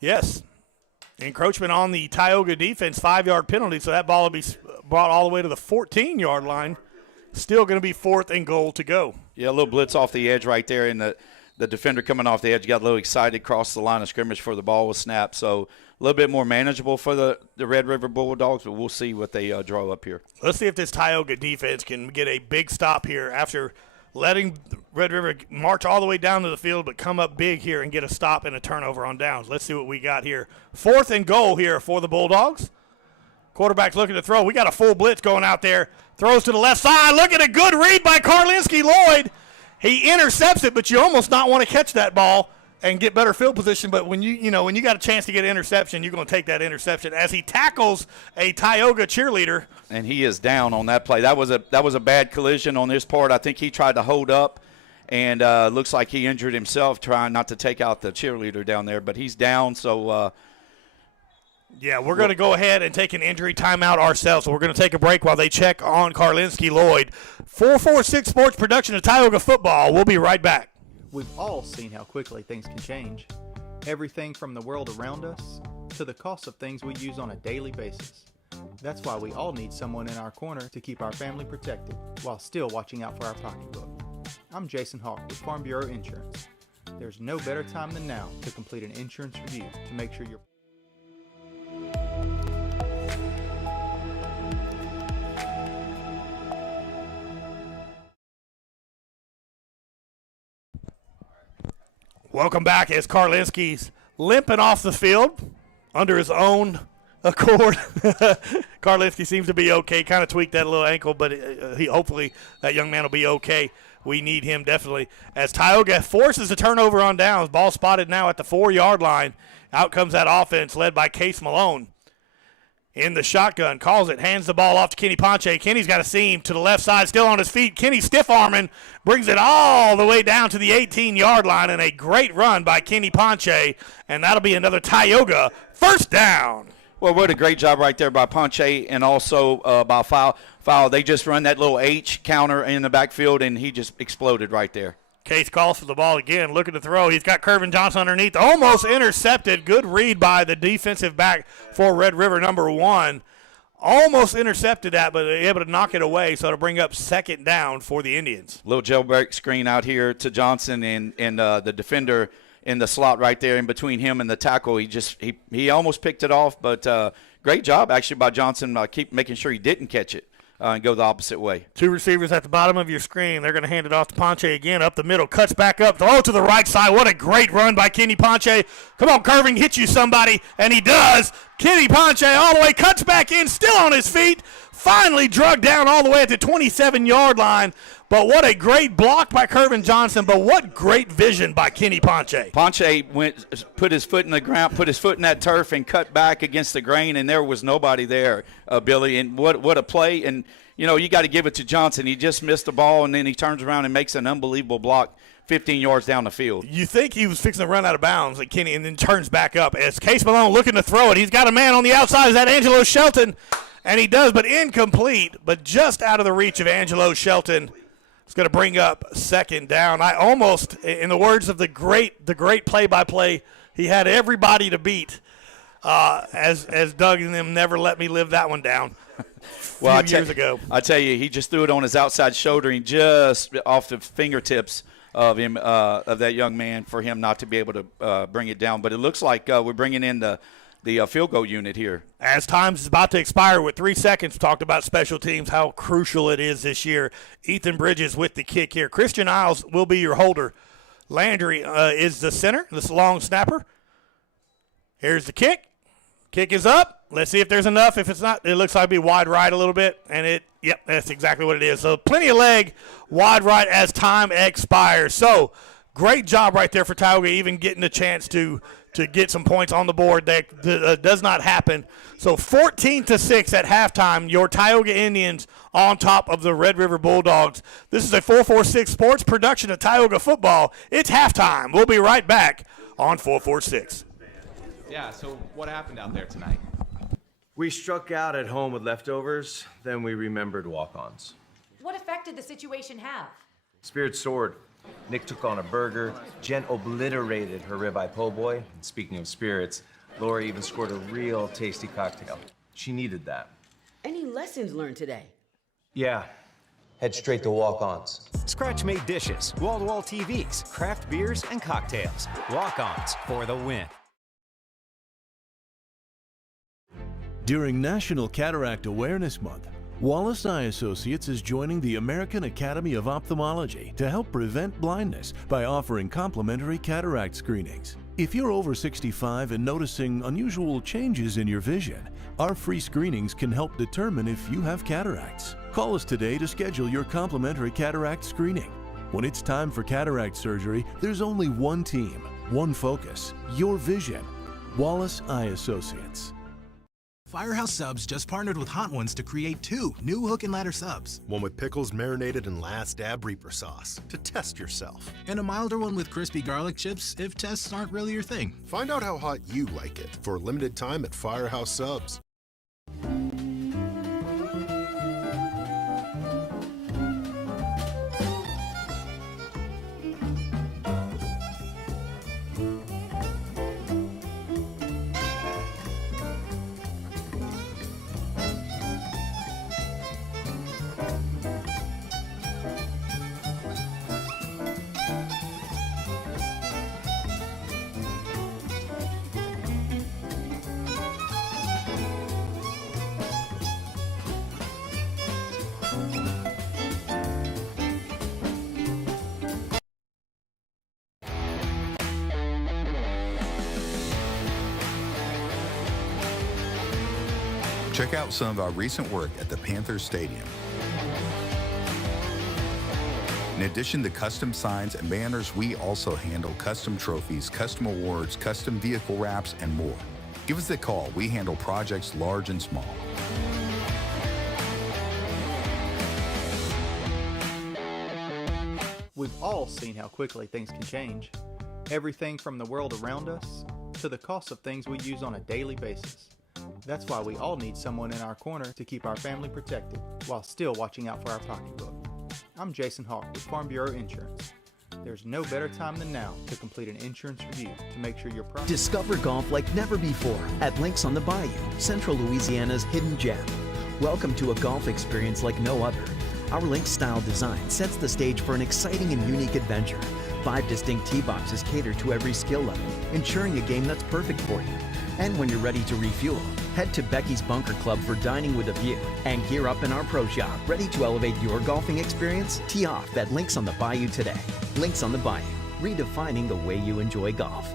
Yes. Encroachment on the Tioga defense, 5-yard penalty, so that ball will be brought all the way to the 14-yard line. Still going to be 4th and goal to go. Yeah, a little blitz off the edge right there, and the defender coming off the edge got a little excited, crossed the line of scrimmage for the ball was snapped. So a little bit more manageable for the Red River Bulldogs, but we'll see what they draw up here. Let's see if this Tioga defense can get a big stop here after letting Red River march all the way down to the field but come up big here and get a stop and a turnover on downs. Let's see what we got here. 4th and goal here for the Bulldogs. Quarterback's looking to throw. We got a full blitz going out there. Throws to the left side. Look at a good read by Karlinski Lloyd. He intercepts it, but you almost not want to catch that ball and get better field position. But when you got a chance to get an interception, you're going to take that interception as he tackles a Tioga cheerleader. And he is down on that play. That was a bad collision on his part. I think he tried to hold up and looks like he injured himself trying not to take out the cheerleader down there, but he's down, so yeah, we're going to go ahead and take an injury timeout ourselves. So we're going to take a break while they check on Karlinski Lloyd. 446 Sports production of Tioga Football. We'll be right back. We've all seen how quickly things can change. Everything from the world around us to the cost of things we use on a daily basis. That's why we all need someone in our corner to keep our family protected while still watching out for our pocketbook. I'm Jason Hawk with Farm Bureau Insurance. There's no better time than now to complete an insurance review to make sure you're Welcome back as Karlinski's limping off the field under his own accord. Karlinski seems to be okay, kind of tweaked that little ankle, but hopefully that young man will be okay. We need him definitely. As Tioga forces a turnover on downs, ball spotted now at the 4-yard line. Out comes that offense led by Case Malone. In the shotgun, calls it, hands the ball off to Kenny Ponche. Kenny's got a seam to the left side, still on his feet. Kenny stiff-arming, brings it all the way down to the 18-yard line, and a great run by Kenny Ponche, and that'll be another Tioga first down. Well, what a great job right there by Ponche and also by Foul. They just run that little H counter in the backfield, and he just exploded right there. Case calls for the ball again, looking to throw. He's got Kervin Johnson underneath. Almost intercepted. Good read by the defensive back for Red River, number 1. Almost intercepted that, but able to knock it away, so it'll bring up second down for the Indians. Little jailbreak screen out here to Johnson and the defender in the slot right there in between him and the tackle. He almost picked it off, but great job actually by Johnson. Keep making sure he didn't catch it. And go the opposite way. 2 receivers at the bottom of your screen. They're going to hand it off to Ponche again up the middle. Cuts back up. Throw to the right side. What a great run by Kenny Ponche. Come on, Curving, hit you somebody. And he does. Kenny Ponche all the way. Cuts back in. Still on his feet. Finally drugged down all the way at the 27-yard line. But what a great block by Kervin Johnson. But what great vision by Kenny Ponche. Ponche put his foot in the ground, put his foot in that turf, and cut back against the grain, and there was nobody there, Billy. And what a play. And, you know, you got to give it to Johnson. He just missed the ball, and then he turns around and makes an unbelievable block 15 yards down the field. You think he was fixing to run out of bounds, like Kenny, and then turns back up. As Case Malone looking to throw it, he's got a man on the outside. Is that Angelo Shelton? And he does, but incomplete, but just out of the reach of Angelo Shelton. It's going to bring up second down. I almost, in the words of the great play-by-play, he had everybody to beat. As Doug and them never let me live that one down. Well, years ago. I tell you, he just threw it on his outside shoulder and just off the fingertips of him, of that young man, for him not to be able to bring it down. But it looks like we're bringing in the field goal unit here. As time's about to expire with 3 seconds, talked about special teams, how crucial it is this year. Ethan Bridges with the kick here. Christian Isles will be your holder. Landry is the center, this long snapper. Here's the kick. Kick is up. Let's see if there's enough. If it's not, it looks like it'll be wide right a little bit. And yep, that's exactly what it is. So plenty of leg, wide right as time expires. So great job right there for Tioga, even getting a chance to get some points on the board. That does not happen. So 14-6 at halftime. Your Tioga Indians on top of the Red River Bulldogs. This is a 446 Sports production of Tioga Football. It's halftime. We'll be right back on 446. Yeah, so what happened out there tonight? We struck out at home with leftovers, then we remembered walk-ons. What effect did the situation have? Spirit soared. Nick took on a burger. Jen obliterated her ribeye po' boy. And speaking of spirits, Laura even scored a real tasty cocktail. She needed that. Any lessons learned today? Yeah. Head straight to walk-ons. Scratch-made dishes, wall-to-wall TVs, craft beers, and cocktails. Walk-ons for the win. During National Cataract Awareness Month, Wallace Eye Associates is joining the American Academy of Ophthalmology to help prevent blindness by offering complimentary cataract screenings. If you're over 65 and noticing unusual changes in your vision, our free screenings can help determine if you have cataracts. Call us today to schedule your complimentary cataract screening. When it's time for cataract surgery, there's only one team, one focus, your vision. Wallace Eye Associates. Firehouse Subs just partnered with Hot Ones to create 2 new hook and ladder subs. One with pickles marinated in last dab Reaper sauce to test yourself. And a milder one with crispy garlic chips if tests aren't really your thing. Find out how hot you like it for a limited time at Firehouse Subs. Check out some of our recent work at the Panthers Stadium. In addition to custom signs and banners, we also handle custom trophies, custom awards, custom vehicle wraps, and more. Give us a call. We handle projects large and small. We've all seen how quickly things can change. Everything from the world around us to the cost of things we use on a daily basis. That's why we all need someone in our corner to keep our family protected while still watching out for our pocketbook. I'm Jason Hawk with Farm Bureau Insurance. There's no better time than now to complete an insurance review to make sure your property... Discover golf like never before at Links on the Bayou, Central Louisiana's hidden gem. Welcome to a golf experience like no other. Our Links-style design sets the stage for an exciting and unique adventure. 5 distinct tee boxes cater to every skill level, ensuring a game that's perfect for you. And when you're ready to refuel, head to Becky's Bunker Club for dining with a view and gear up in our pro shop. Ready to elevate your golfing experience? Tee off at Links on the Bayou today. Links on the Bayou, redefining the way you enjoy golf.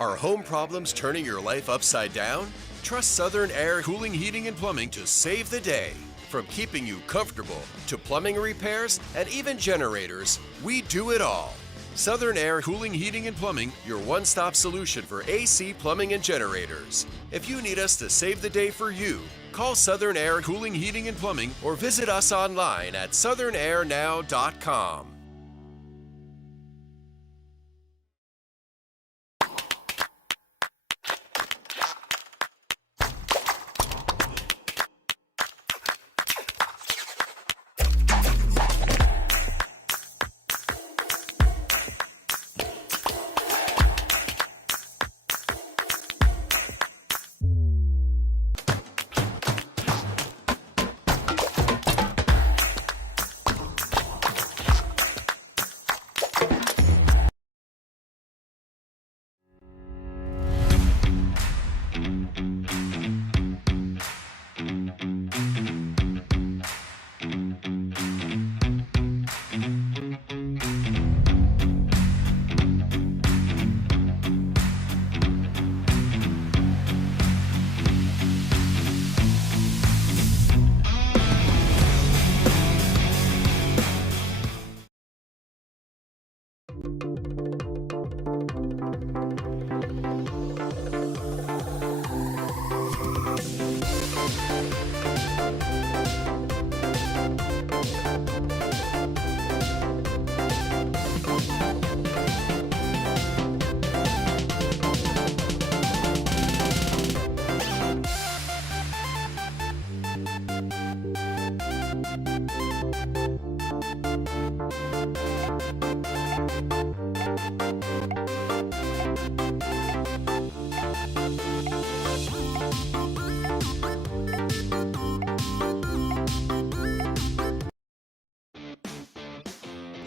Are home problems turning your life upside down? Trust Southern Air Cooling, Heating, and Plumbing to save the day. From keeping you comfortable to plumbing repairs and even generators, we do it all. Southern Air Cooling, Heating, and Plumbing, your one-stop solution for AC, plumbing, and generators. If you need us to save the day for you, call Southern Air Cooling, Heating, and Plumbing or visit us online at southernairnow.com.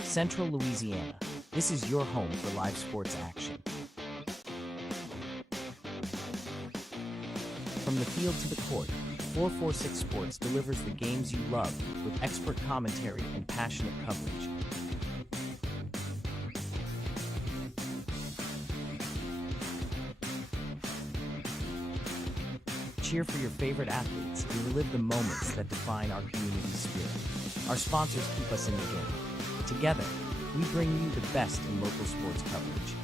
Central Louisiana, This is your home for live sports action. From the field to the court, 446 Sports delivers the games you love with expert commentary and passionate coverage. Cheer for your favorite athletes and relive the moments that define our community spirit. Our sponsors keep us in the game. Together, we bring you the best in local sports coverage.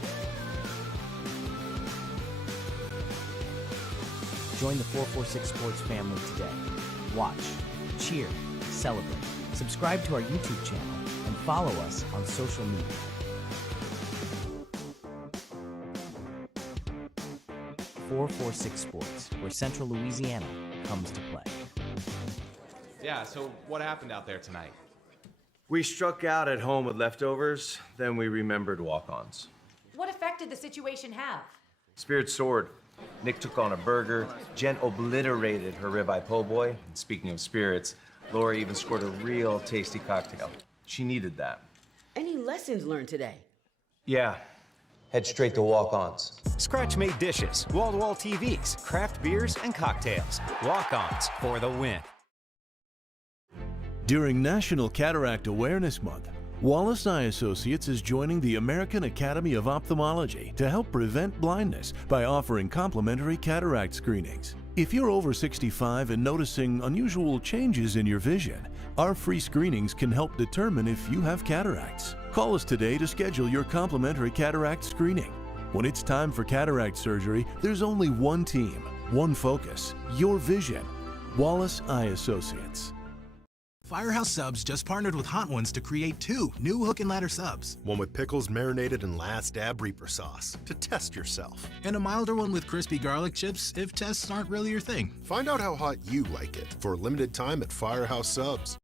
Join the 446 Sports family today. Watch, cheer, celebrate. Subscribe to our YouTube channel and follow us on social media. .446 Sports, where Central Louisiana comes to play. Yeah, so what happened out there tonight? We struck out at home with leftovers, then we remembered walk-ons. What effect did the situation have? Spirit soared. Nick took on a burger. Jen obliterated her ribeye po' boy. And speaking of spirits, Laura even scored a real tasty cocktail. She needed that. Any lessons learned today? Yeah. Head straight to walk-ons. Scratch-made dishes, wall-to-wall TVs, craft beers, and cocktails. Walk-ons for the win. During National Cataract Awareness Month, Wallace Eye Associates is joining the American Academy of Ophthalmology to help prevent blindness by offering complimentary cataract screenings. If you're over 65 and noticing unusual changes in your vision, our free screenings can help determine if you have cataracts. Call us today to schedule your complimentary cataract screening. When it's time for cataract surgery, there's only one team, one focus, your vision. Wallace Eye Associates. Firehouse Subs just partnered with Hot Ones to create 2 new hook and ladder subs. One with pickles marinated in Last Dab Reaper sauce to test yourself. And a milder one with crispy garlic chips if tests aren't really your thing. Find out how hot you like it for a limited time at Firehouse Subs.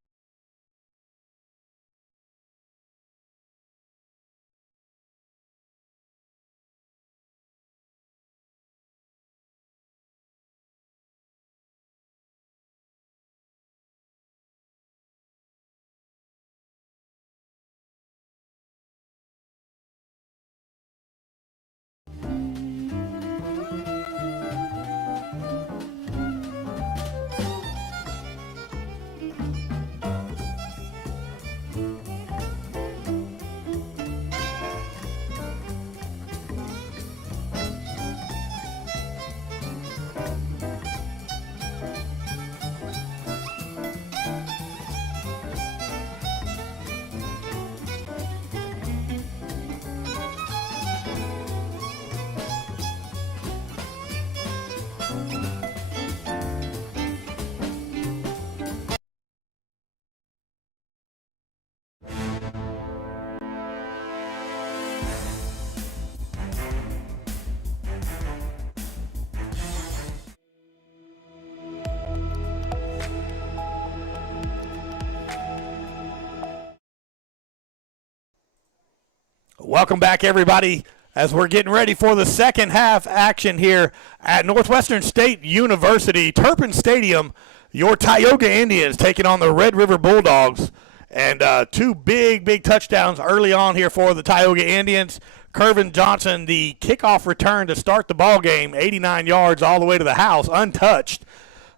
Welcome back, everybody, as we're getting ready for the second half action here at Northwestern State University, Turpin Stadium. Your Tioga Indians taking on the Red River Bulldogs. And 2 big touchdowns early on here for the Tioga Indians. Kervin Johnson, the kickoff return to start the ball game, 89 yards all the way to the house, untouched,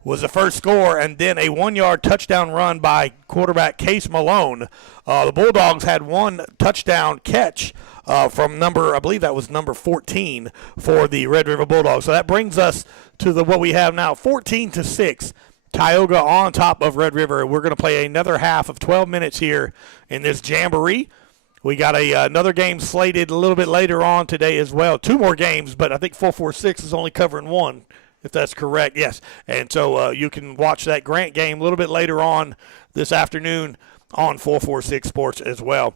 was the first score, and then a 1-yard touchdown run by quarterback Case Malone. The Bulldogs had 1 touchdown catch from number 14 for the Red River Bulldogs. So that brings us to what we have now, 14-6. Tioga on top of Red River. We're going to play another half of 12 minutes here in this jamboree. We got another game slated a little bit later on today as well. 2 more games, but I think 446 is only covering 1. If that's correct, yes. And so you can watch that Grant game a little bit later on this afternoon on 446 Sports as well.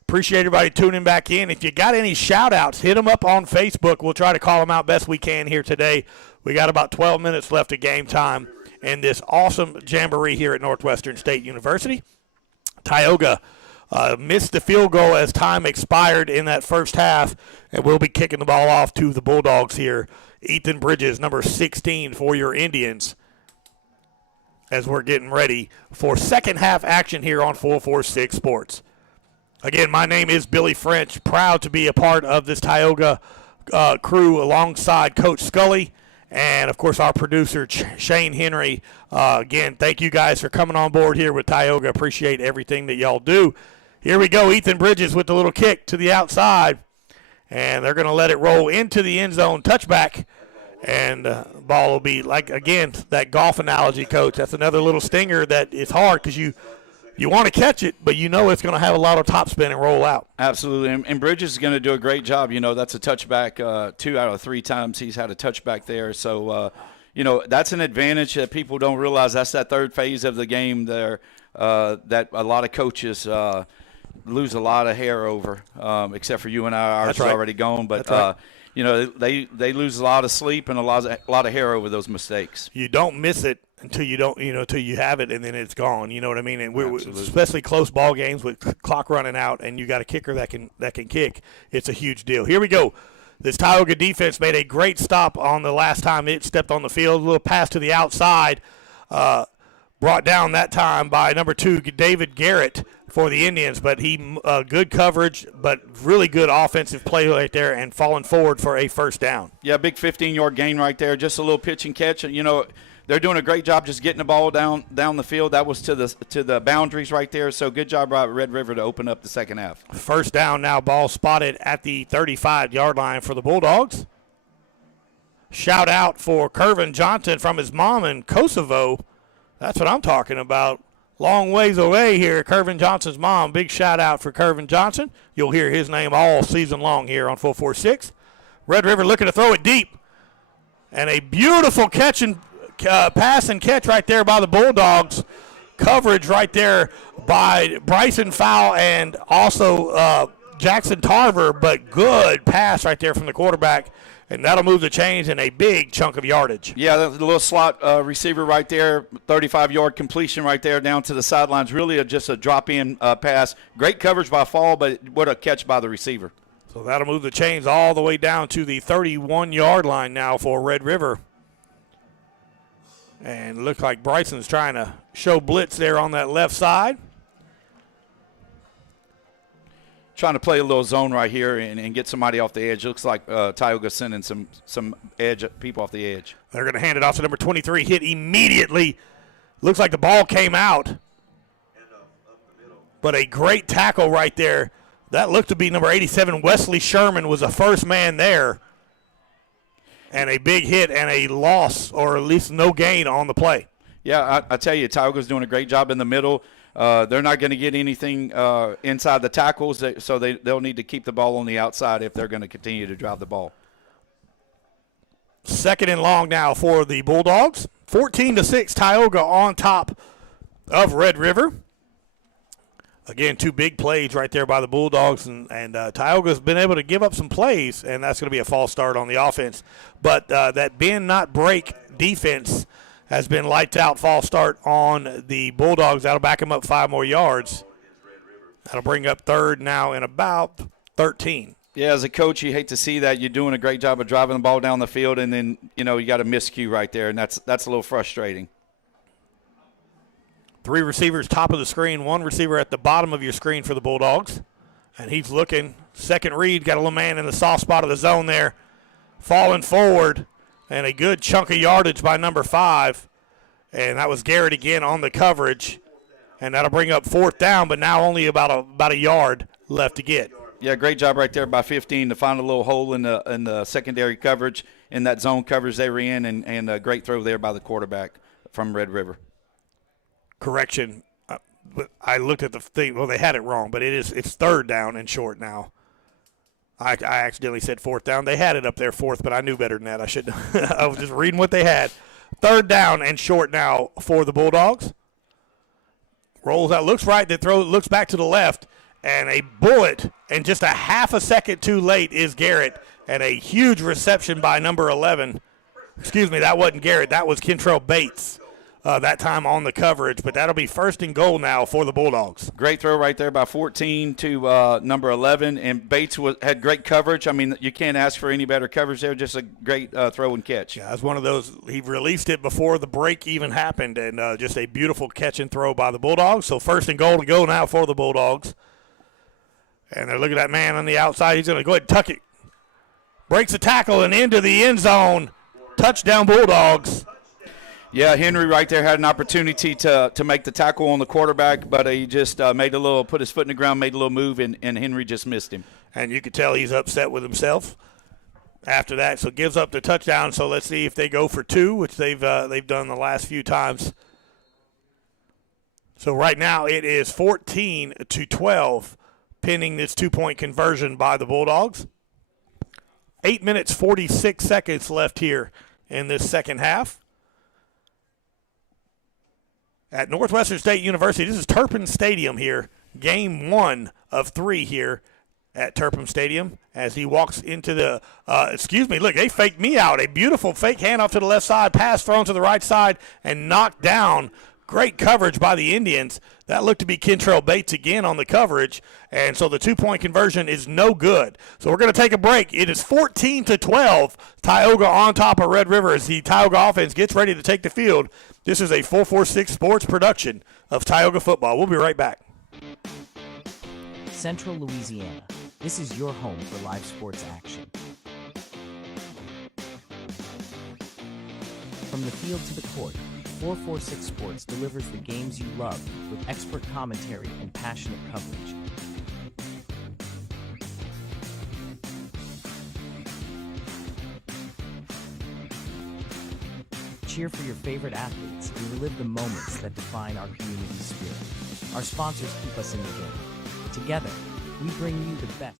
Appreciate everybody tuning back in. If you got any shout-outs, hit them up on Facebook. We'll try to call them out best we can here today. We got about 12 minutes left of game time in this awesome jamboree here at Northwestern State University. Tioga missed the field goal as time expired in that first half, and we'll be kicking the ball off to the Bulldogs here. Ethan Bridges, number 16 for your Indians, as we're getting ready for second half action here on 446 Sports. Again, my name is Billy French. Proud to be a part of this Tioga crew alongside Coach Scully and, of course, our producer, Shane Henry. Again, thank you guys for coming on board here with Tioga. Appreciate everything that y'all do. Here we go. Ethan Bridges with the little kick to the outside. And they're going to let it roll into the end zone touchback. And ball will be, like, again, that golf analogy, Coach. That's another little stinger that is hard because you want to catch it, but you know it's going to have a lot of topspin and roll out. Absolutely. And Bridges is going to do a great job. You know, that's a touchback 2 out of 3 times he's had a touchback there. So, you know, that's an advantage that people don't realize. That's that third phase of the game there that a lot of coaches lose a lot of hair over, except for you and I. Ours is already gone. But, you know, they lose a lot of sleep and a lot of hair over those mistakes. You don't miss it until you don't, until you have it, and then it's gone. You know what I mean? And we're especially close ball games with clock running out, and you got a kicker that can kick. It's a huge deal. Here we go. This Tioga defense made a great stop on the last time it stepped on the field. A little pass to the outside, brought down that time by number 2, David Garrett for the Indians. But he good coverage, but really good offensive play right there, and falling forward for a first down. Yeah, big 15-yard gain right there. Just a little pitch and catch. You know, they're doing a great job just getting the ball down the field. That was to the boundaries right there. So good job by Red River to open up the second half. First down now, ball spotted at the 35-yard line for the Bulldogs. Shout out for Kervin Johnson from his mom in Kosovo. That's what I'm talking about. Long ways away here, Kervin Johnson's mom. Big shout out for Kervin Johnson. You'll hear his name all season long here on 446. Red River looking to throw it deep. And a beautiful pass and catch right there by the Bulldogs. Coverage right there by Bryson Fowle and also Jackson Tarver, but good pass right there from the quarterback, and that'll move the chains in a big chunk of yardage. Yeah, the little slot receiver right there, 35-yard completion right there down to the sidelines. Really just a drop-in pass. Great coverage by Fowle, but what a catch by the receiver. So that'll move the chains all the way down to the 31-yard line now for Red River. And look like Bryson's trying to show blitz there on that left side. Trying to play a little zone right here and get somebody off the edge. Looks like Tioga sending some edge people off the edge. They're going to hand it off to number 23. Hit immediately. Looks like the ball came out. But a great tackle right there. That looked to be number 87. Wesley Sherman was the first man there. And a big hit and a loss, or at least no gain on the play. Yeah, I tell you, Tioga's doing a great job in the middle. They're not going to get anything inside the tackles, so they'll need to keep the ball on the outside if they're going to continue to drive the ball. Second and long now for the Bulldogs. 14-6, Tioga on top of Red River. Again, 2 big plays right there by the Bulldogs, and Tioga's been able to give up some plays, and that's going to be a false start on the offense. But that bend, not break defense has been lights out. False start on the Bulldogs. That'll back them up 5 more yards. That'll bring up third now in about 13. Yeah, as a coach, you hate to see that. You're doing a great job of driving the ball down the field, and then, you got a miscue right there, and that's a little frustrating. 3 receivers top of the screen, 1 receiver at the bottom of your screen for the Bulldogs. And he's looking. Second read, got a little man in the soft spot of the zone there. Falling forward, and a good chunk of yardage by number 5. And that was Garrett again on the coverage. And that'll bring up 4th down, but now only about a yard left to get. Yeah, great job right there by 15 to find a little hole in the secondary coverage in that zone coverage they were in, and a great throw there by the quarterback from Red River. Correction, I looked at the thing. Well, they had it wrong, but it's 3rd down and short now. I accidentally said 4th down. They had it up there 4th, but I knew better than that. I was just reading what they had. 3rd down and short now for the Bulldogs. Rolls out, looks right, looks back to the left, and a bullet, and just a half a second too late is Garrett, and a huge reception by number 11. Excuse me, that wasn't Garrett. That was Kentrell Bates. That time on the coverage, but that'll be 1st and goal now for the Bulldogs. Great throw right there by 14 to number 11, and Bates had great coverage. I mean, you can't ask for any better coverage there, just a great throw and catch. Yeah, that's one of those. He released it before the break even happened, and just a beautiful catch and throw by the Bulldogs. So 1st and goal to go now for the Bulldogs. And they're looking at that man on the outside. He's going to go ahead and tuck it. Breaks the tackle and into the end zone. Touchdown, Bulldogs. Yeah, Henry right there had an opportunity to make the tackle on the quarterback, but he just put his foot in the ground, made a little move, and Henry just missed him. And you could tell he's upset with himself after that, so gives up the touchdown. So let's see if they go for 2, which they've done the last few times. So right now it is 14-12, pending this 2-point conversion by the Bulldogs. 8 minutes, 46 seconds left here in this second half. At Northwestern State University, this is Turpin Stadium here. Game 1 of 3 here at Turpin Stadium as he walks into the, look, they faked me out. A beautiful fake handoff to the left side, pass thrown to the right side, and knocked down. Great coverage by the Indians. That looked to be Kentrell Bates again on the coverage, and so the 2-point conversion is no good. So we're going to take a break. It is 14-12. Tioga on top of Red River as the Tioga offense gets ready to take the field. This is a 446 Sports production of Tioga football. We'll be right back. Central Louisiana. This is your home for live sports action. From the field to the court, 446 Sports delivers the games you love with expert commentary and passionate coverage. Cheer for your favorite athletes and relive the moments that define our community spirit. Our sponsors keep us in the game. Together, we bring you the best.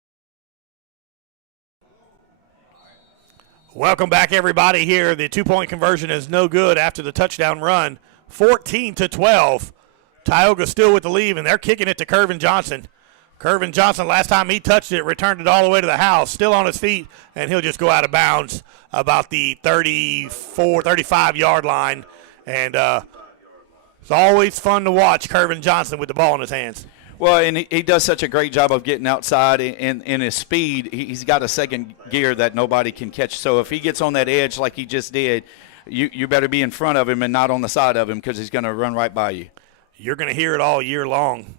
Welcome back, everybody. Here, the 2-point conversion is no good after the touchdown run. 14-12. Tioga still with the lead, and they're kicking it to Kervin Johnson. Kervin Johnson, last time he touched it, returned it all the way to the house, still on his feet, and he'll just go out of bounds about the 35-yard line. And it's always fun to watch Kervin Johnson with the ball in his hands. Well, and he does such a great job of getting outside in his speed. He's got a second gear that nobody can catch. So if he gets on that edge like he just did, you better be in front of him and not on the side of him because he's going to run right by you. You're going to hear it all year long.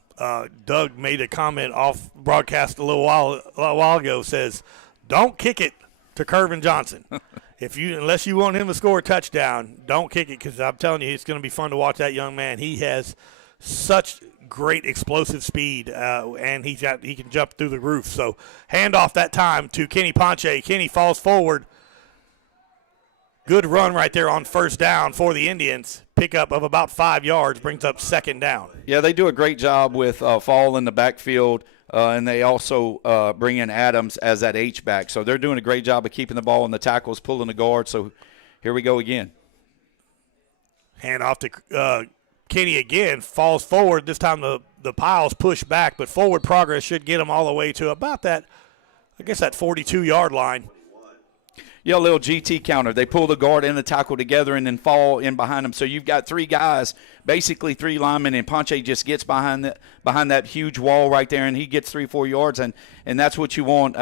Doug made a comment off broadcast a little while ago, says, don't kick it to Kervin Johnson. Unless you want him to score a touchdown, don't kick it because I'm telling you, it's going to be fun to watch that young man. He has such great explosive speed, and he can jump through the roof. So handoff that time to Kenny Ponche. Kenny falls forward. Good run right there on first down for the Indians. Pickup of about 5 yards brings up second down. Yeah, they do a great job with Fall in the backfield, and they also bring in Adams as that H-back. So they're doing a great job of keeping the ball in the tackles, pulling the guard. So here we go again. Handoff to Kenny again, falls forward. This time the piles push back, but forward progress should get him all the way to about that 42-yard line. Yeah, a little GT counter. They pull the guard and the tackle together and then fall in behind them. So you've got 3 guys, basically 3 linemen, and Ponche just gets behind that huge wall right there, and he gets 3-4 yards, and that's what you want.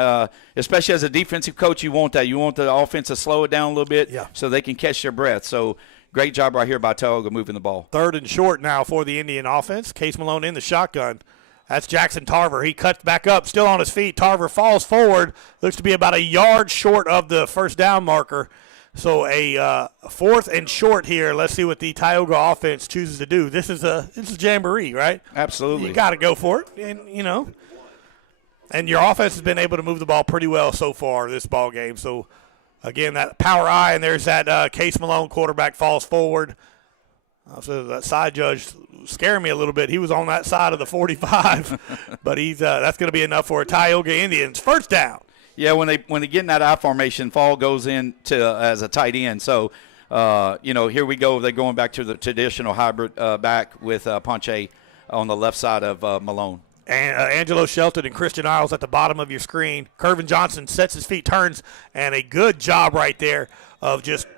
Especially as a defensive coach, you want that. You want the offense to slow it down a little bit so they can catch their breath. So great job right here by Tioga moving the ball. 3rd and short now for the Indian offense. Case Malone in the shotgun. That's Jackson Tarver. He cuts back up, still on his feet. Tarver falls forward. Looks to be about a yard short of the first down marker. So a 4th and short here. Let's see what the Tioga offense chooses to do. This is jamboree, right? Absolutely. You got to go for it, and your offense has been able to move the ball pretty well so far this ball game. So again, that power eye, and there's that Case Malone quarterback falls forward. So that side judge scared me a little bit. He was on that side of the 45, but that's going to be enough for a Tioga Indians first down. Yeah, when they get in that I formation, Fall goes in as a tight end. So, here we go. They're going back to the traditional hybrid back with Ponche on the left side of Malone. And Angelo Shelton and Christian Isles at the bottom of your screen. Kervin Johnson sets his feet, turns, and a good job right there of just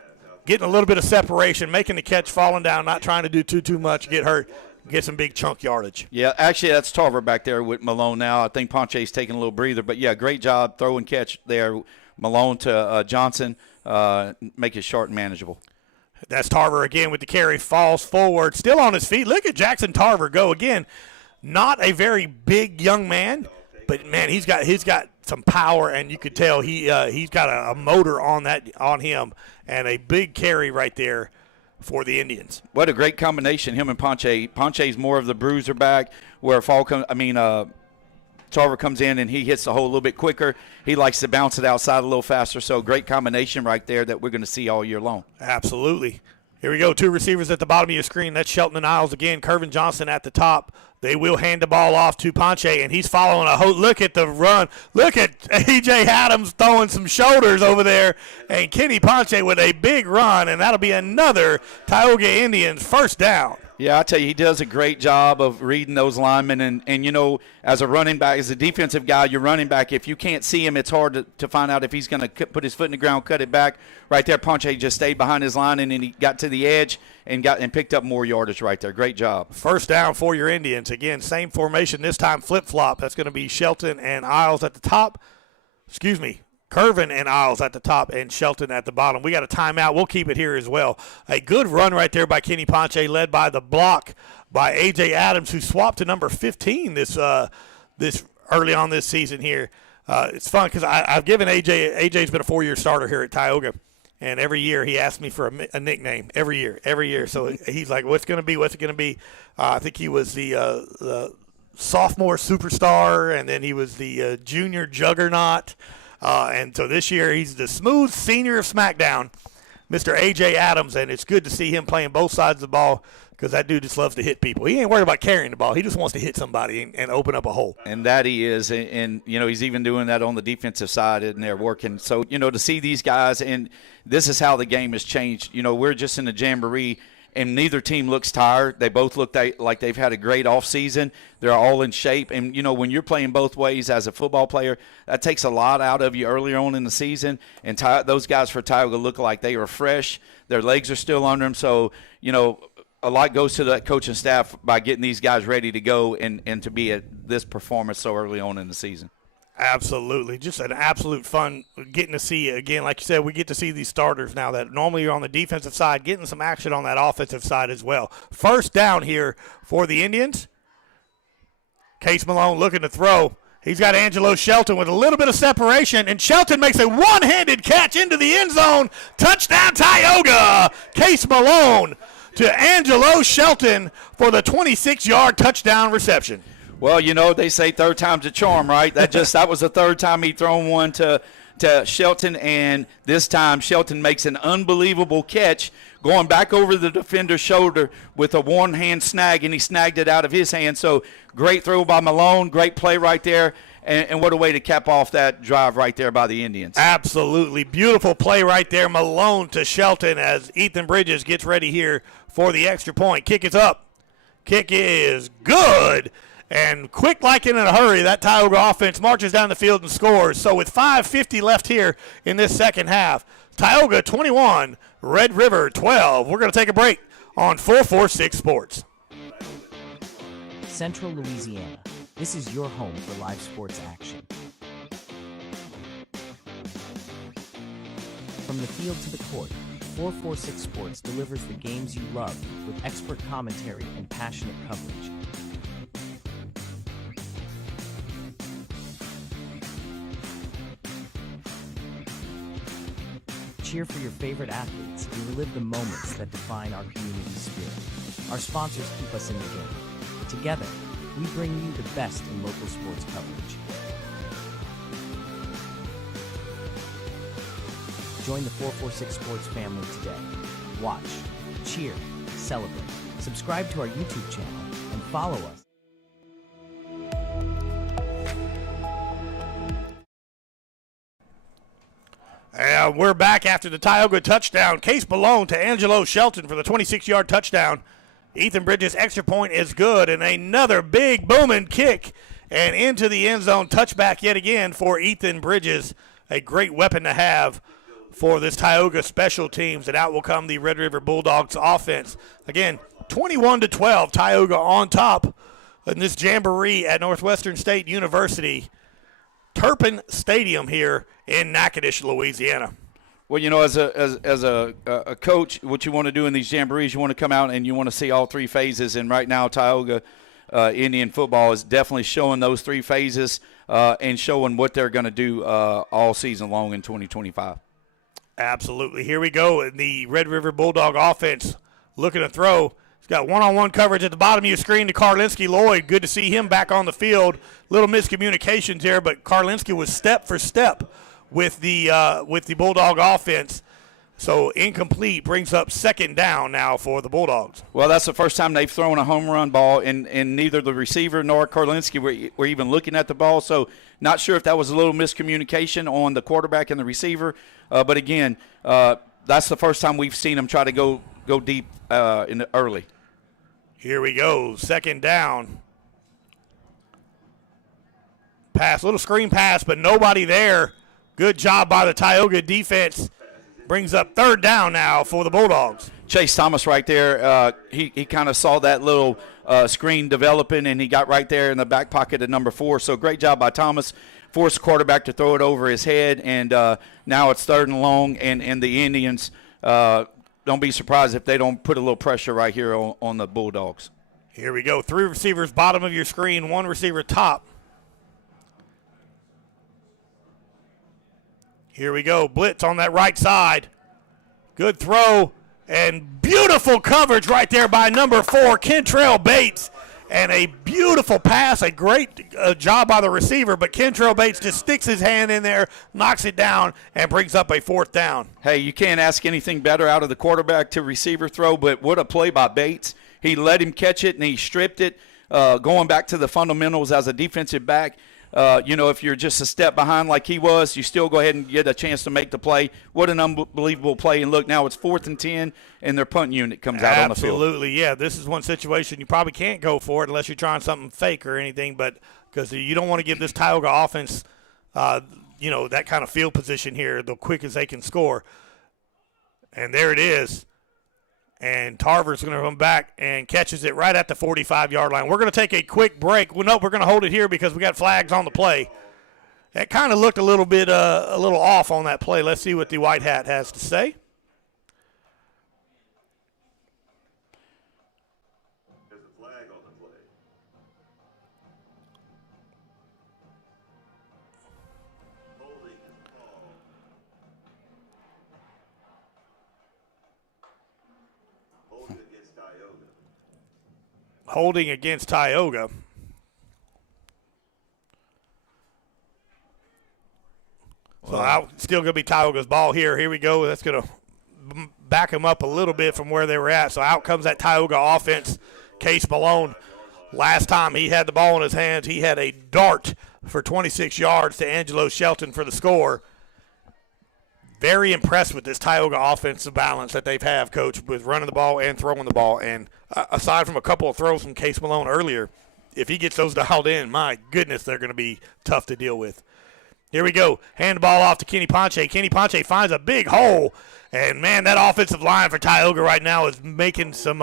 getting a little bit of separation, making the catch, falling down, not trying to do too much, get hurt, get some big chunk yardage. Yeah, actually that's Tarver back there with Malone now. I think Ponche's taking a little breather. But, yeah, great job, throw and catch there. Malone to Johnson, make it short and manageable. That's Tarver again with the carry, falls forward, still on his feet. Look at Jackson Tarver go again. Not a very big young man, But man, he's got some power, and you could tell he's got a motor on him, and a big carry right there for the Indians. What a great combination, him and Ponche. Ponche's more of the bruiser back, where Tarver comes in and he hits the hole a little bit quicker. He likes to bounce it outside a little faster. So great combination right there that we're going to see all year long. Absolutely. Here we go. 2 receivers at the bottom of your screen. That's Shelton and Isles again. Kervin Johnson at the top. They will hand the ball off to Ponche, and he's following look at the run. Look at A.J. Adams throwing some shoulders over there, and Kenny Ponche with a big run, and that'll be another Tioga Indians first down. Yeah, I tell you, he does a great job of reading those linemen. And as a running back, as a defensive guy, your running back, if you can't see him, it's hard to find out if he's going to put his foot in the ground, cut it back. Right there, Ponche just stayed behind his line, and then he got to the edge and picked up more yardage right there. Great job. First down for your Indians. Again, same formation, this time flip-flop. That's going to be Shelton and Isles at the top. Kervin and Isles at the top and Shelton at the bottom. We got a timeout. We'll keep it here as well. A good run right there by Kenny Ponche, led by the block by A.J. Adams, who swapped to number 15 this early on this season here. It's fun because I've given A.J. AJ's been a 4-year starter here at Tioga, and every year he asks me for a nickname. Every year. So he's like, what's it going to be? I think he was the sophomore superstar, and then he was the junior juggernaut. And so this year he's the smooth senior of SmackDown, Mr. A.J. Adams, and it's good to see him playing both sides of the ball because that dude just loves to hit people. He ain't worried about carrying the ball. He just wants to hit somebody and open up a hole. And that he is, and he's even doing that on the defensive side, and they're working. So, to see these guys, and this is how the game has changed. We're just in the Jamboree, and neither team looks tired. They both look like they've had a great offseason. They're all in shape. And, when you're playing both ways as a football player, that takes a lot out of you earlier on in the season. And those guys for Tioga look like they are fresh. Their legs are still under them. So, a lot goes to that coaching staff by getting these guys ready to go and to be at this performance so early on in the season. Absolutely. Just an absolute fun getting to see, again, like you said, we get to see these starters now that normally are on the defensive side, getting some action on that offensive side as well. First down here for the Indians. Case Malone looking to throw. He's got Angelo Shelton with a little bit of separation, and Shelton makes a one-handed catch into the end zone. Touchdown, Tioga! Case Malone to Angelo Shelton for the 26-yard touchdown reception. Well, they say third time's a charm, right? That was the third time he'd thrown one to Shelton, and this time Shelton makes an unbelievable catch going back over the defender's shoulder with a one-hand snag, and he snagged it out of his hand. So great throw by Malone, great play right there, and what a way to cap off that drive right there by the Indians. Absolutely. Beautiful play right there, Malone to Shelton as Ethan Bridges gets ready here for the extra point. Kick is up. Kick is good. And quick like in a hurry, that Tioga offense marches down the field and scores. So with 5:50 left here in this second half, Tioga 21, Red River 12. We're going to take a break on 446 Sports. Central Louisiana. This is your home for live sports action. From the field to the court, 446 Sports delivers the games you love with expert commentary and passionate coverage. Cheer for your favorite athletes and relive the moments that define our community spirit. Our sponsors keep us in the game. Together, we bring you the best in local sports coverage. Join the 446 Sports family today. Watch, cheer, celebrate. Subscribe to our YouTube channel and follow us. And we're back after the Tioga touchdown. Case Malone to Angelo Shelton for the 26-yard touchdown. Ethan Bridges' extra point is good, and another big booming kick and into the end zone. Touchback yet again for Ethan Bridges. A great weapon to have for this Tioga special teams, and out will come the Red River Bulldogs offense. Again, 21-12, Tioga on top in this jamboree at Northwestern State University. Turpin Stadium here in Natchitoches, Louisiana. Well, as a coach, what you want to do in these jamborees, you want to come out and you want to see all three phases. And right now, Tioga Indian football is definitely showing those 3 phases and showing what they're going to do all season long in 2025. Absolutely. Here we go. The Red River Bulldog offense looking to throw. He's got one-on-one coverage at the bottom of your screen to Karlinski Lloyd. Good to see him back on the field. Little miscommunications here, but Karlinski was step for step with the Bulldog offense. So incomplete brings up second down now for the Bulldogs. Well, that's the first time they've thrown a home run ball, and neither the receiver nor Karlinski were even looking at the ball. So not sure if that was a little miscommunication on the quarterback and the receiver. But, again, that's the first time we've seen them try to go deep in the early. Here we go, second down. Pass, little screen pass, but nobody there. Good job by the Tioga defense. Brings up third down now for the Bulldogs. Chase Thomas right there, he kind of saw that little screen developing, and he got right there in the back pocket at number 4. So great job by Thomas. Forced the quarterback to throw it over his head, and now it's third and long, and the Indians don't be surprised if they don't put a little pressure right here on the Bulldogs. Here we go. 3 receivers bottom of your screen, 1 receiver top. Here we go. Blitz on that right side. Good throw and beautiful coverage right there by number 4, Kentrell Bates. And a beautiful pass, a great job by the receiver, but Kentrell Bates just sticks his hand in there, knocks it down, and brings up a 4th down. Hey, you can't ask anything better out of the quarterback to receiver throw, but what a play by Bates. He let him catch it, and he stripped it. Going back to the fundamentals as a defensive back, if you're just a step behind like he was, you still go ahead and get a chance to make the play. What an unbelievable play. And look, now it's 4th and 10, and their punt unit comes out on the field. Absolutely, yeah. This is one situation you probably can't go for it unless you're trying something fake or anything, but because you don't want to give this Tioga offense, that kind of field position here the quick as they can score. And there it is. And Tarver's going to come back and catches it right at the 45-yard line. We're going to take a quick break. Well, no, we're going to hold it here because we got flags on the play. That kind of looked a little bit a little off on that play. Let's see what the White Hat has to say. There's a flag on the play. Holding is called. Holding against Tioga. Holding against Tioga. So still going to be Tioga's ball here. Here we go. That's going to back them up a little bit from where they were at. So out comes that Tioga offense. Case Malone, last time he had the ball in his hands, he had a dart for 26 yards to Angelo Shelton for the score. Very impressed with this Tioga offensive balance that they've had, Coach, with running the ball and throwing the ball. And aside from a couple of throws from Case Malone earlier, if he gets those dialed in, my goodness, they're going to be tough to deal with. Here we go. Hand the ball off to Kenny Ponche. Kenny Ponche finds a big hole. And, man, that offensive line for Tioga right now is making some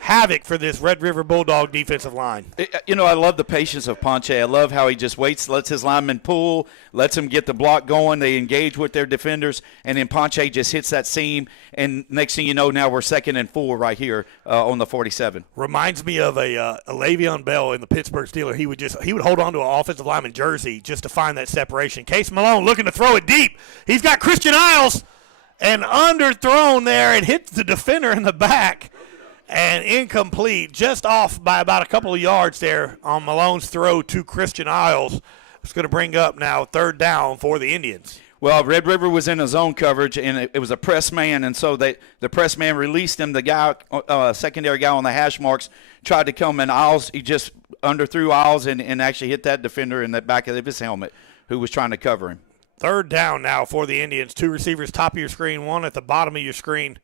havoc for this Red River Bulldog defensive line. I love the patience of Ponche. I love how he just waits, lets his linemen pull, lets them get the block going. They engage with their defenders, and then Ponche just hits that seam. And next thing you know, now we're 2nd and 4 right here on the 47. Reminds me of a Le'Veon Bell in the Pittsburgh Steelers. He would hold on to an offensive lineman jersey just to find that separation. Case Malone looking to throw it deep. He's got Christian Isles. And underthrown there, it hits the defender in the back and incomplete, just off by about a couple of yards there on Malone's throw to Christian Isles. It's going to bring up now 3rd down for the Indians. Well, Red River was in a zone coverage, and it was a press man, and so the press man released him. The guy, secondary guy on the hash marks, tried to come in Isles. He just underthrew Isles and actually hit that defender in the back of his helmet who was trying to cover him. 3rd down now for the Indians. 2 receivers top of your screen, 1 at the bottom of your screen.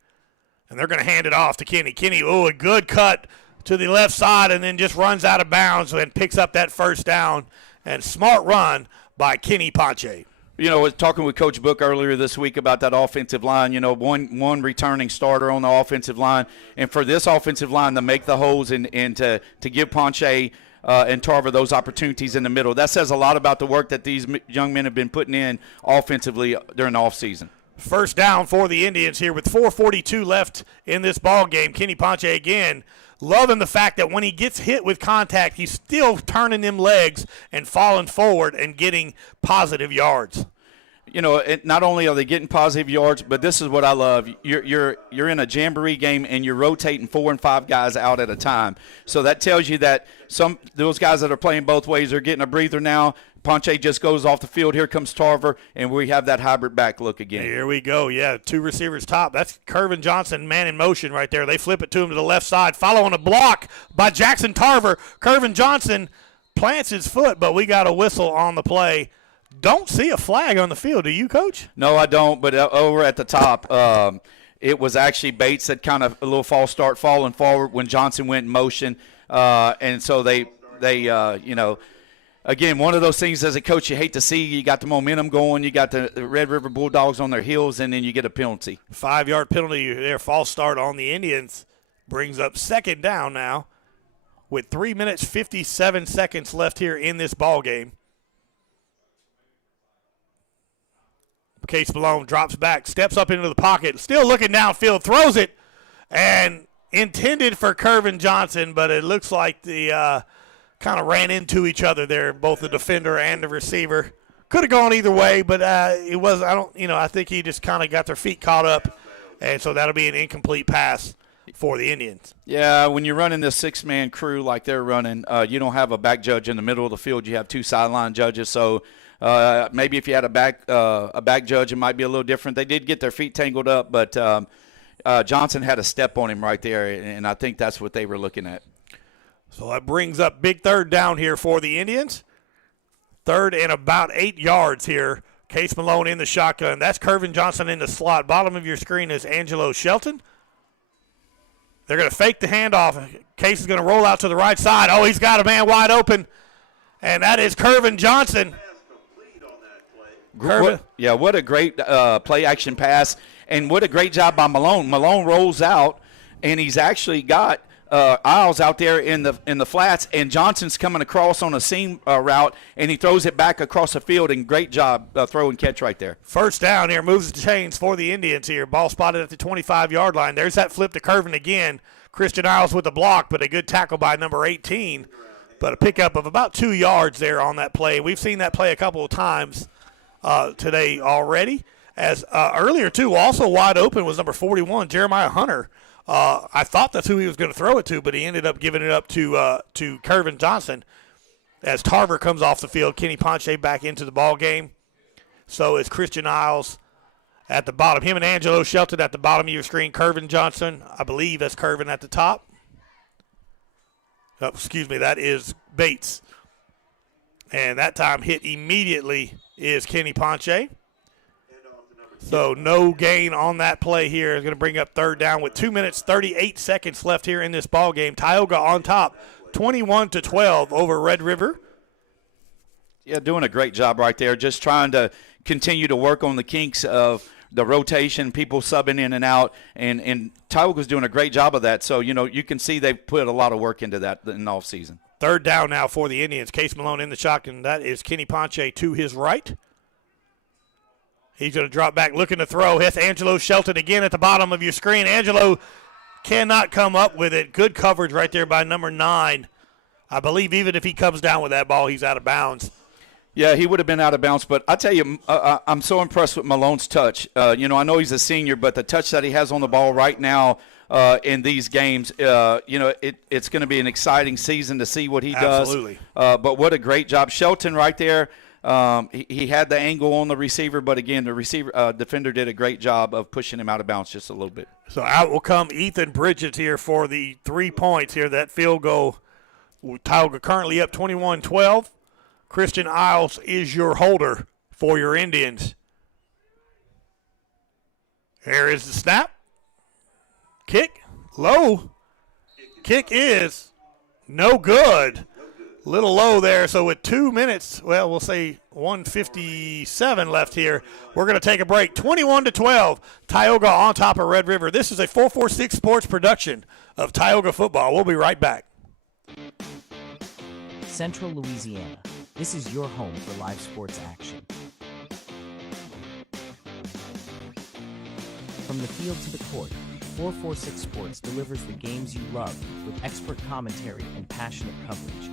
And they're going to hand it off to Kenny. Kenny, a good cut to the left side and then just runs out of bounds and picks up that 1st down. And smart run by Kenny Ponche. Talking with Coach Book earlier this week about that offensive line, one returning starter on the offensive line. And for this offensive line to make the holes and to give Ponche and Tarver those opportunities in the middle. That says a lot about the work that these young men have been putting in offensively during the offseason. First down for the Indians here with 4:42 left in this ball game. Kenny Ponce again loving the fact that when he gets hit with contact, he's still turning them legs and falling forward and getting positive yards. You know, not only are they getting positive yards, but this is what I love. You're in a jamboree game and you're rotating 4 and 5 guys out at a time. So that tells you that those guys that are playing both ways are getting a breather now. Ponce just goes off the field. Here comes Tarver, and we have that hybrid back look again. Here we go. Yeah, 2 receivers top. That's Kervin Johnson, man in motion right there. They flip it to him to the left side, following a block by Jackson Tarver. Kervin Johnson plants his foot, but we got a whistle on the play. Don't see a flag on the field. Do you, Coach? No, I don't, but over at the top, it was actually Bates that kind of a little false start falling forward when Johnson went in motion. And so they you know, again, one of those things as a coach you hate to see. You got the momentum going. You got the Red River Bulldogs on their heels, and then you get a penalty. 5-yard penalty there, false start on the Indians. Brings up second down now with 3 minutes, 57 seconds left here in this ball game. Case Malone drops back, steps up into the pocket, still looking downfield, throws it, and intended for Kervin Johnson, but it looks like the kind of ran into each other there, both the defender and the receiver. Could have gone either way, but it was. I think he just kind of got their feet caught up, and so that'll be an incomplete pass for the Indians. Yeah, when you're running this 6-man crew like they're running, you don't have a back judge in the middle of the field. You have 2 sideline judges, so. Maybe if you had a back judge, it might be a little different. They did get their feet tangled up, but Johnson had a step on him right there, and I think that's what they were looking at. So that brings up big third down here for the Indians. Third and about 8 yards here. Case Malone in the shotgun. That's Kervin Johnson in the slot. Bottom of your screen is Angelo Shelton. They're going to fake the handoff. Case is going to roll out to the right side. Oh, he's got a man wide open, and that is Kervin Johnson. What a great play-action pass, and what a great job by Malone. Malone rolls out, and he's actually got Isles out there in the flats, and Johnson's coming across on a seam route, and he throws it back across the field, and great job throw and catch right there. First down here, moves the chains for the Indians here. Ball spotted at the 25-yard line. There's that flip to Kervin again. Christian Isles with the block, but a good tackle by number 18, but a pickup of about 2 yards there on that play. We've seen that play a couple of times today already. As earlier, too, also wide open was number 41, Jeremiah Hunter. I thought that's who he was going to throw it to, but he ended up giving it up to Kervin Johnson. As Tarver comes off the field, Kenny Ponce back into the ball game. So is Christian Isles at the bottom. Him and Angelo Shelton at the bottom of your screen. Kervin Johnson, I believe that's Kervin at the top. Oh, excuse me, that is Bates. And that time hit immediately is Kenny Ponce. So no gain on that play here. Is going to bring up third down with 2 minutes, 38 seconds left here in this ball game. Tioga on top, 21-12 over Red River. Yeah, doing a great job right there. Just trying to continue to work on the kinks of the rotation, people subbing in and out, and Tioga's doing a great job of that. So, you can see they've put a lot of work into that in the offseason. Third down now for the Indians. Case Malone in the shotgun. That is Kenny Ponce to his right. He's going to drop back, looking to throw. That's Angelo Shelton again at the bottom of your screen. Angelo cannot come up with it. Good coverage right there by number 9. I believe even if he comes down with that ball, he's out of bounds. Yeah, he would have been out of bounds. But I tell you, I'm so impressed with Malone's touch. I know he's a senior, but the touch that he has on the ball right now in these games, it's going to be an exciting season to see what he does. Absolutely. But what a great job. Shelton right there. He had the angle on the receiver, but again, the receiver defender did a great job of pushing him out of bounds just a little bit. So out will come Ethan Bridges here for the 3 points here. That field goal, Tioga currently up 21-12. Christian Isles is your holder for your Indians. Here is the snap. Kick, low. Kick is no good. Little low there, so with 2 minutes, we'll say 1:57 left here, we're going to take a break. 21-12, Tioga on top of Red River. This is a 446 Sports production of Tioga football. We'll be right back. Central Louisiana. This is your home for live sports action. From the field to the court, 446 Sports delivers the games you love with expert commentary and passionate coverage.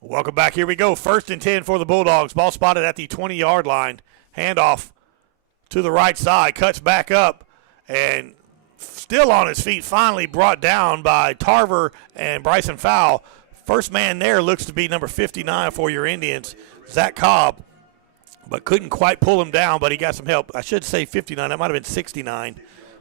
Welcome back. Here we go. 1st and 10 for the Bulldogs. Ball spotted at the 20-yard line. Handoff to the right side. Cuts back up and still on his feet. Finally brought down by Tarver and Bryson Fowle. First man there looks to be number 59 for your Indians, Zach Cobb. But couldn't quite pull him down, but he got some help. I should say 59. That might have been 69.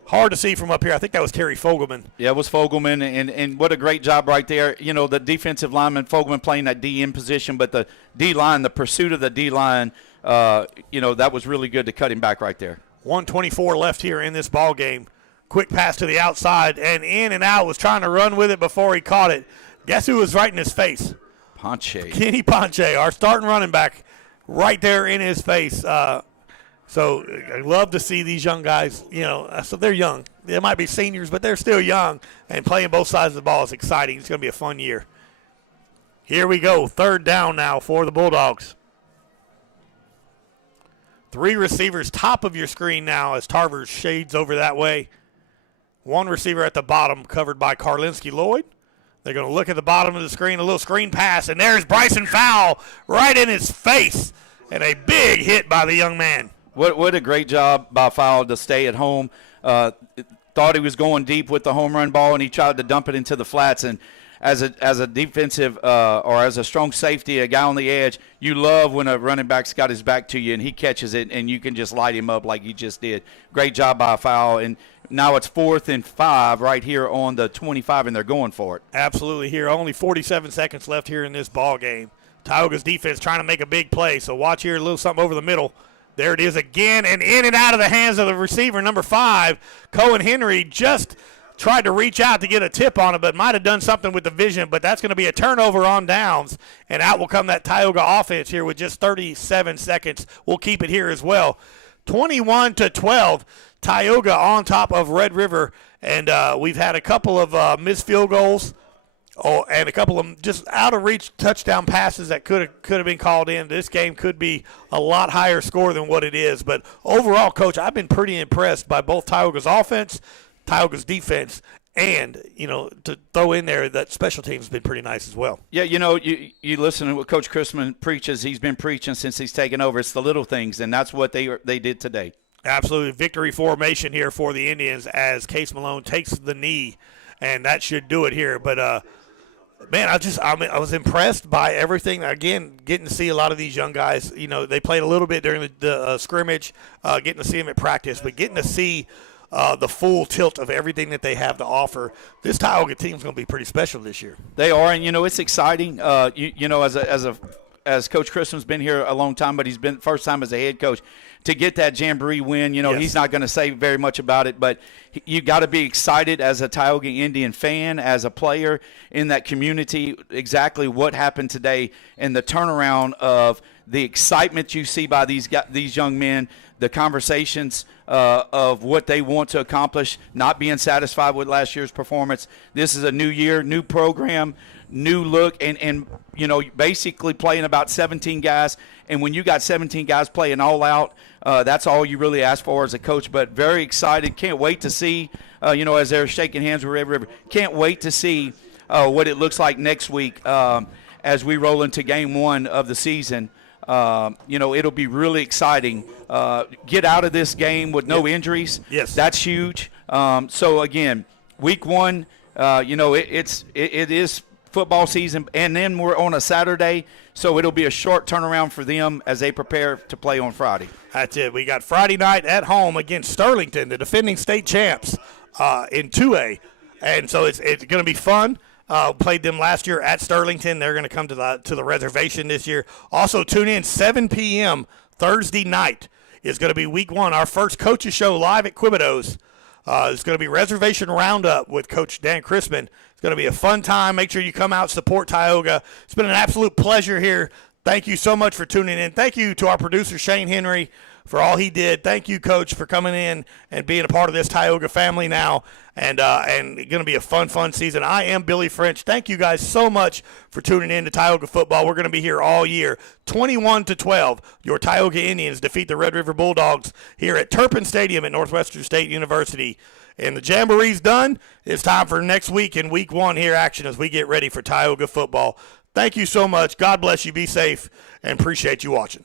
Hard to see from up here. I think that was Terry Fogelman. Yeah, it was Fogelman, and what a great job right there. You know, the defensive lineman, Fogelman, playing that D-end position, but the D-line, the pursuit of the D-line, that was really good to cut him back right there. 1:24 left here in this ball game. Quick pass to the outside, and in and out, was trying to run with it before he caught it. Guess who was right in his face? Ponche. Kenny Ponche, our starting running back, right there in his face. So I love to see these young guys, so they're young. They might be seniors, but they're still young, and playing both sides of the ball is exciting. It's going to be a fun year. Here we go, 3rd down now for the Bulldogs. 3 receivers top of your screen now as Tarver shades over that way. 1 receiver at the bottom covered by Karlinski Lloyd. They're going to look at the bottom of the screen, a little screen pass, and there's Bryson Fowle right in his face, and a big hit by the young man. What a great job by Fowle to stay at home. Thought he was going deep with the home run ball, and he tried to dump it into the flats. And as a defensive or as a strong safety, a guy on the edge, you love when a running back's got his back to you and he catches it, and you can just light him up like he just did. Great job by Fowle. And now it's 4th and 5 right here on the 25, and they're going for it. Absolutely here. Only 47 seconds left here in this ball game. Tioga's defense trying to make a big play. So watch here, a little something over the middle. There it is again, and in and out of the hands of the receiver, number 5, Cohen Henry, just tried to reach out to get a tip on it, but might have done something with the vision, but that's going to be a turnover on downs, and out will come that Tioga offense here with just 37 seconds. We'll keep it here as well. 21-12, Tioga on top of Red River, and we've had a couple of missed field goals. And a couple of just out-of-reach touchdown passes that could have been called in. This game could be a lot higher score than what it is. But overall, Coach, I've been pretty impressed by both Tioga's offense, Tioga's defense, and, to throw in there that special teams has been pretty nice as well. Yeah, you listen to what Coach Chrisman preaches. He's been preaching since he's taken over. It's the little things, and that's what they did today. Absolutely. Victory formation here for the Indians as Case Malone takes the knee, and that should do it here. But, man, I was impressed by everything. Again, getting to see a lot of these young guys. They played a little bit during the scrimmage, getting to see them at practice, but getting to see the full tilt of everything that they have to offer. This Tioga team's going to be pretty special this year. They are, and it's exciting. As Coach Chrisman's been here a long time, but he's been first time as a head coach. To get that Jamboree win, Yes. He's not going to say very much about it, but you got to be excited as a Tioga Indian fan, as a player in that community, exactly what happened today and the turnaround of the excitement you see by these young men, the conversations of what they want to accomplish, not being satisfied with last year's performance. This is a new year, new program, new look, and basically playing about 17 guys. And when you got 17 guys playing all out, that's all you really ask for as a coach. But very excited. Can't wait to see, as they're shaking hands with Red River, can't wait to see what it looks like next week as we roll into game 1 of the season. It'll be really exciting. Get out of this game with no injuries. Yes. That's huge. So, again, week 1, it is football season, and then we're on a Saturday, so it'll be a short turnaround for them as they prepare to play on Friday. That's it. We got Friday night at home against Sterlington, the defending state champs in 2A, and so it's going to be fun. Played them last year at Sterlington. They're going to come to the reservation this year. Also, tune in 7 p.m. Thursday night is going to be week 1, our first coaches show live at Quibido's. It's going to be Reservation Roundup with Coach Dan Chrisman. It's going to be a fun time. Make sure you come out, support Tioga. It's been an absolute pleasure here. Thank you so much for tuning in. Thank you to our producer, Shane Henry, for all he did. Thank you, Coach, for coming in and being a part of this Tioga family now. And going to be a fun season. I am Billy French. Thank you guys so much for tuning in to Tioga football. We're going to be here all year. 21-12, your Tioga Indians defeat the Red River Bulldogs here at Turpin Stadium at Northwestern State University. And the Jamboree's done. It's time for next week in week 1 here action as we get ready for Tioga football. Thank you so much. God bless you. Be safe and appreciate you watching.